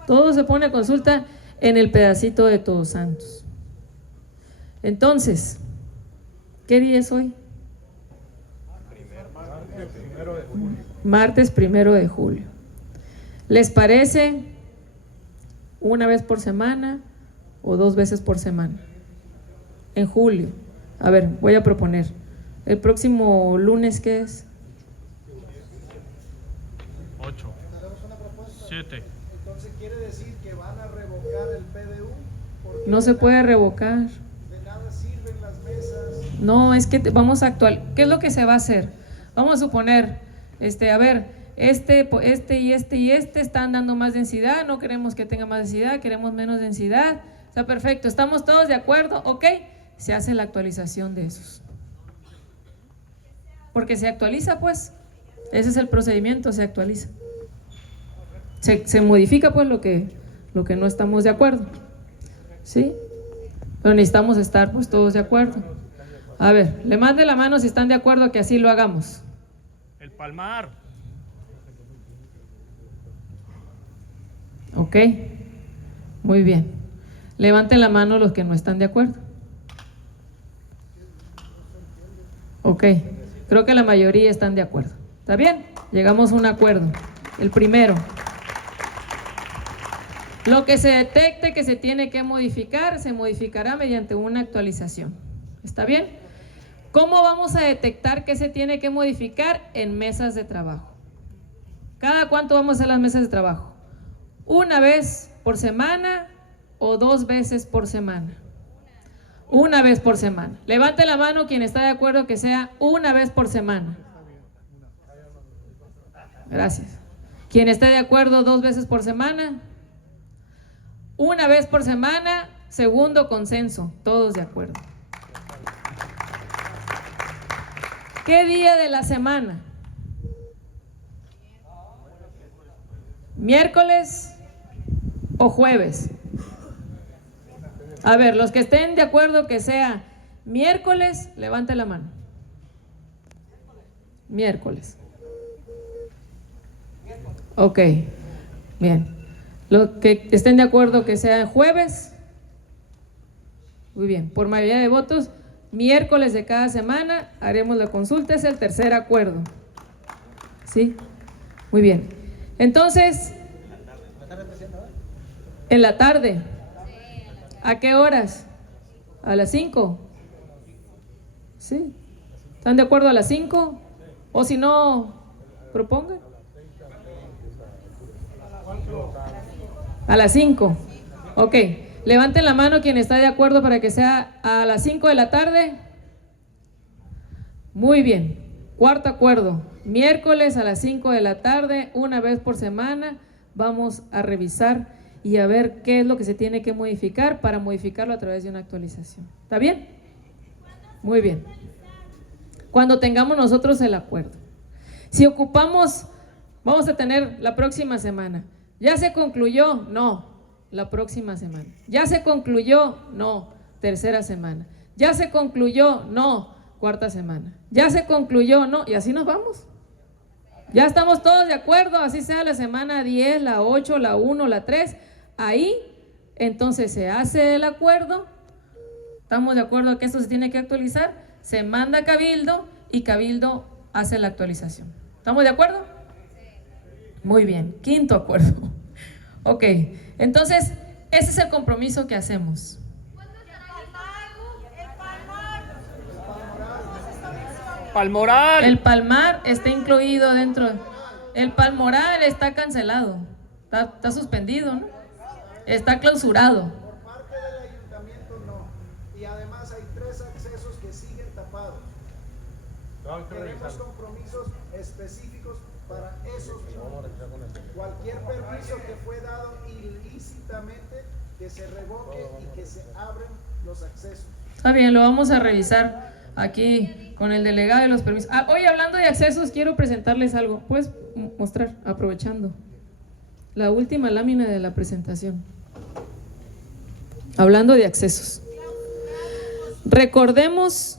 Todo se pone a consulta en el pedacito de Todos Santos. Entonces, ¿qué día es hoy? Martes 1 de julio. ¿Les parece una vez por semana o 2 veces por semana? En julio. A ver, voy a proponer. ¿El próximo lunes qué es? 8. 7. Entonces quiere decir que van a revocar el PDU. No se puede revocar. De nada sirven las mesas. No, es que vamos a actualizar. ¿Qué es lo que se va a hacer? Vamos a suponer, a ver, este y este están dando más densidad, no queremos que tenga más densidad, queremos menos densidad. Está perfecto, ¿estamos todos de acuerdo? Ok, se hace la actualización de esos. Porque se actualiza, pues, ese es el procedimiento, se actualiza. Se modifica, pues, lo que no estamos de acuerdo. ¿Sí? Pero necesitamos estar, pues, todos de acuerdo. A ver, le mande la mano si están de acuerdo que así lo hagamos. El Palmar. Ok, muy bien. Levanten la mano los que no están de acuerdo. Ok, creo que la mayoría están de acuerdo. ¿Está bien? Llegamos a un acuerdo. El primero. Lo que se detecte que se tiene que modificar, se modificará mediante una actualización. ¿Está bien? ¿Cómo vamos a detectar qué se tiene que modificar? En mesas de trabajo. ¿Cada cuánto vamos a hacer las mesas de trabajo? ¿Una vez por semana o 2 veces por semana? Una vez por semana. Levante la mano quien está de acuerdo que sea una vez por semana. Gracias. ¿Quién está de acuerdo 2 veces por semana? Una vez por semana, segundo consenso, todos de acuerdo. ¿Qué día de la semana? ¿Miércoles o jueves? A ver, los que estén de acuerdo que sea miércoles, levante la mano. Miércoles. Ok, bien. Los que estén de acuerdo que sea jueves, muy bien. Por mayoría de votos, miércoles de cada semana haremos la consulta, es el tercer acuerdo. ¿Sí? Muy bien. Entonces, en la tarde. ¿A qué horas? ¿A las 5? ¿Sí? ¿Están de acuerdo a las 5? O si no, propongan. A las 5. Ok. Levanten la mano quien está de acuerdo para que sea a las 5 de la tarde. Muy bien. Cuarto acuerdo. Miércoles a las 5 de la tarde, una vez por semana, vamos a revisar y a ver qué es lo que se tiene que modificar para modificarlo a través de una actualización. ¿Está bien? Muy bien. Cuando tengamos nosotros el acuerdo. Si ocupamos, vamos a tener la próxima semana. ¿Ya se concluyó? No. La próxima semana. ¿Ya se concluyó? No. Tercera semana. ¿Ya se concluyó? No. Cuarta semana. ¿Ya se concluyó? No. Y así nos vamos. Ya estamos todos de acuerdo, así sea la semana 10, la 8, la 1, la 3. Ahí, entonces se hace el acuerdo. Estamos de acuerdo que esto se tiene que actualizar. Se manda a Cabildo y Cabildo hace la actualización. ¿Estamos de acuerdo? Muy bien. Quinto acuerdo. Ok. Entonces, ese es el compromiso que hacemos. Palmoral. El Palmar está incluido dentro. El Palmoral está cancelado. Está suspendido, ¿no? Está clausurado. Por parte del ayuntamiento no. Y además hay 3 accesos que siguen tapados. Tenemos compromisos específicos para esos puntos. Cualquier permiso que fue dado ilícitamente, que se revoque y que se abren los accesos. Está bien, lo vamos a revisar aquí con el delegado de los permisos. Hoy hablando de accesos, quiero presentarles algo. ¿Puedes mostrar, aprovechando la última lámina de la presentación? Hablando de accesos. Recordemos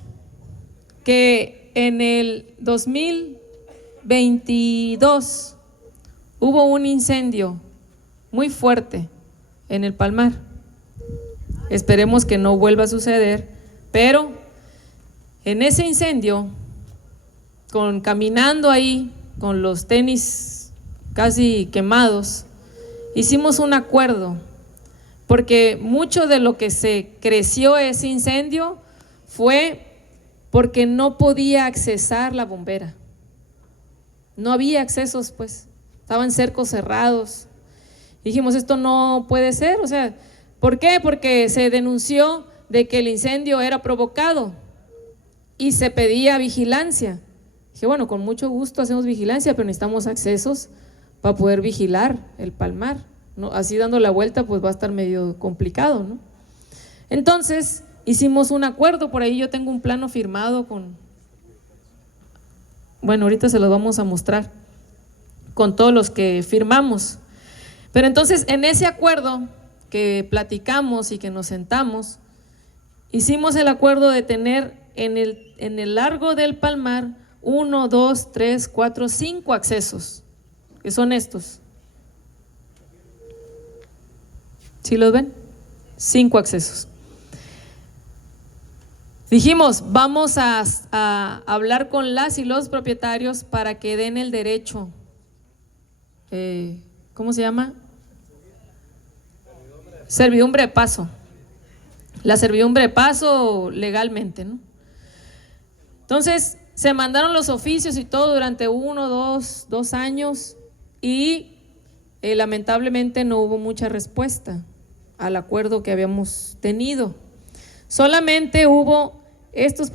que en el 2022 hubo un incendio muy fuerte en el Palmar. Esperemos que no vuelva a suceder, pero en ese incendio, caminando ahí con los tenis casi quemados, hicimos un acuerdo, porque mucho de lo que se creció ese incendio fue porque no podía accesar la bombera. No había accesos, pues, estaban cercos cerrados. Dijimos, esto no puede ser, o sea, ¿por qué? Porque se denunció de que el incendio era provocado y se pedía vigilancia. Dije, bueno, con mucho gusto hacemos vigilancia, pero necesitamos accesos para poder vigilar el Palmar, ¿no? Así dando la vuelta, pues va a estar medio complicado, ¿no? Entonces, hicimos un acuerdo, por ahí yo tengo un plano firmado bueno, ahorita se los vamos a mostrar, con todos los que firmamos. Pero entonces, en ese acuerdo que platicamos y que nos sentamos, hicimos el acuerdo de tener en el largo del Palmar 1, 2, 3, 4, 5 accesos, que son estos. ¿Sí los ven? 5 accesos. Dijimos, vamos a hablar con las y los propietarios para que den el derecho, ¿cómo se llama? Servidumbre de paso. La servidumbre de paso legalmente, ¿no? Entonces, se mandaron los oficios y todo durante 1, 2 años y lamentablemente no hubo mucha respuesta al acuerdo que habíamos tenido. Solamente hubo estos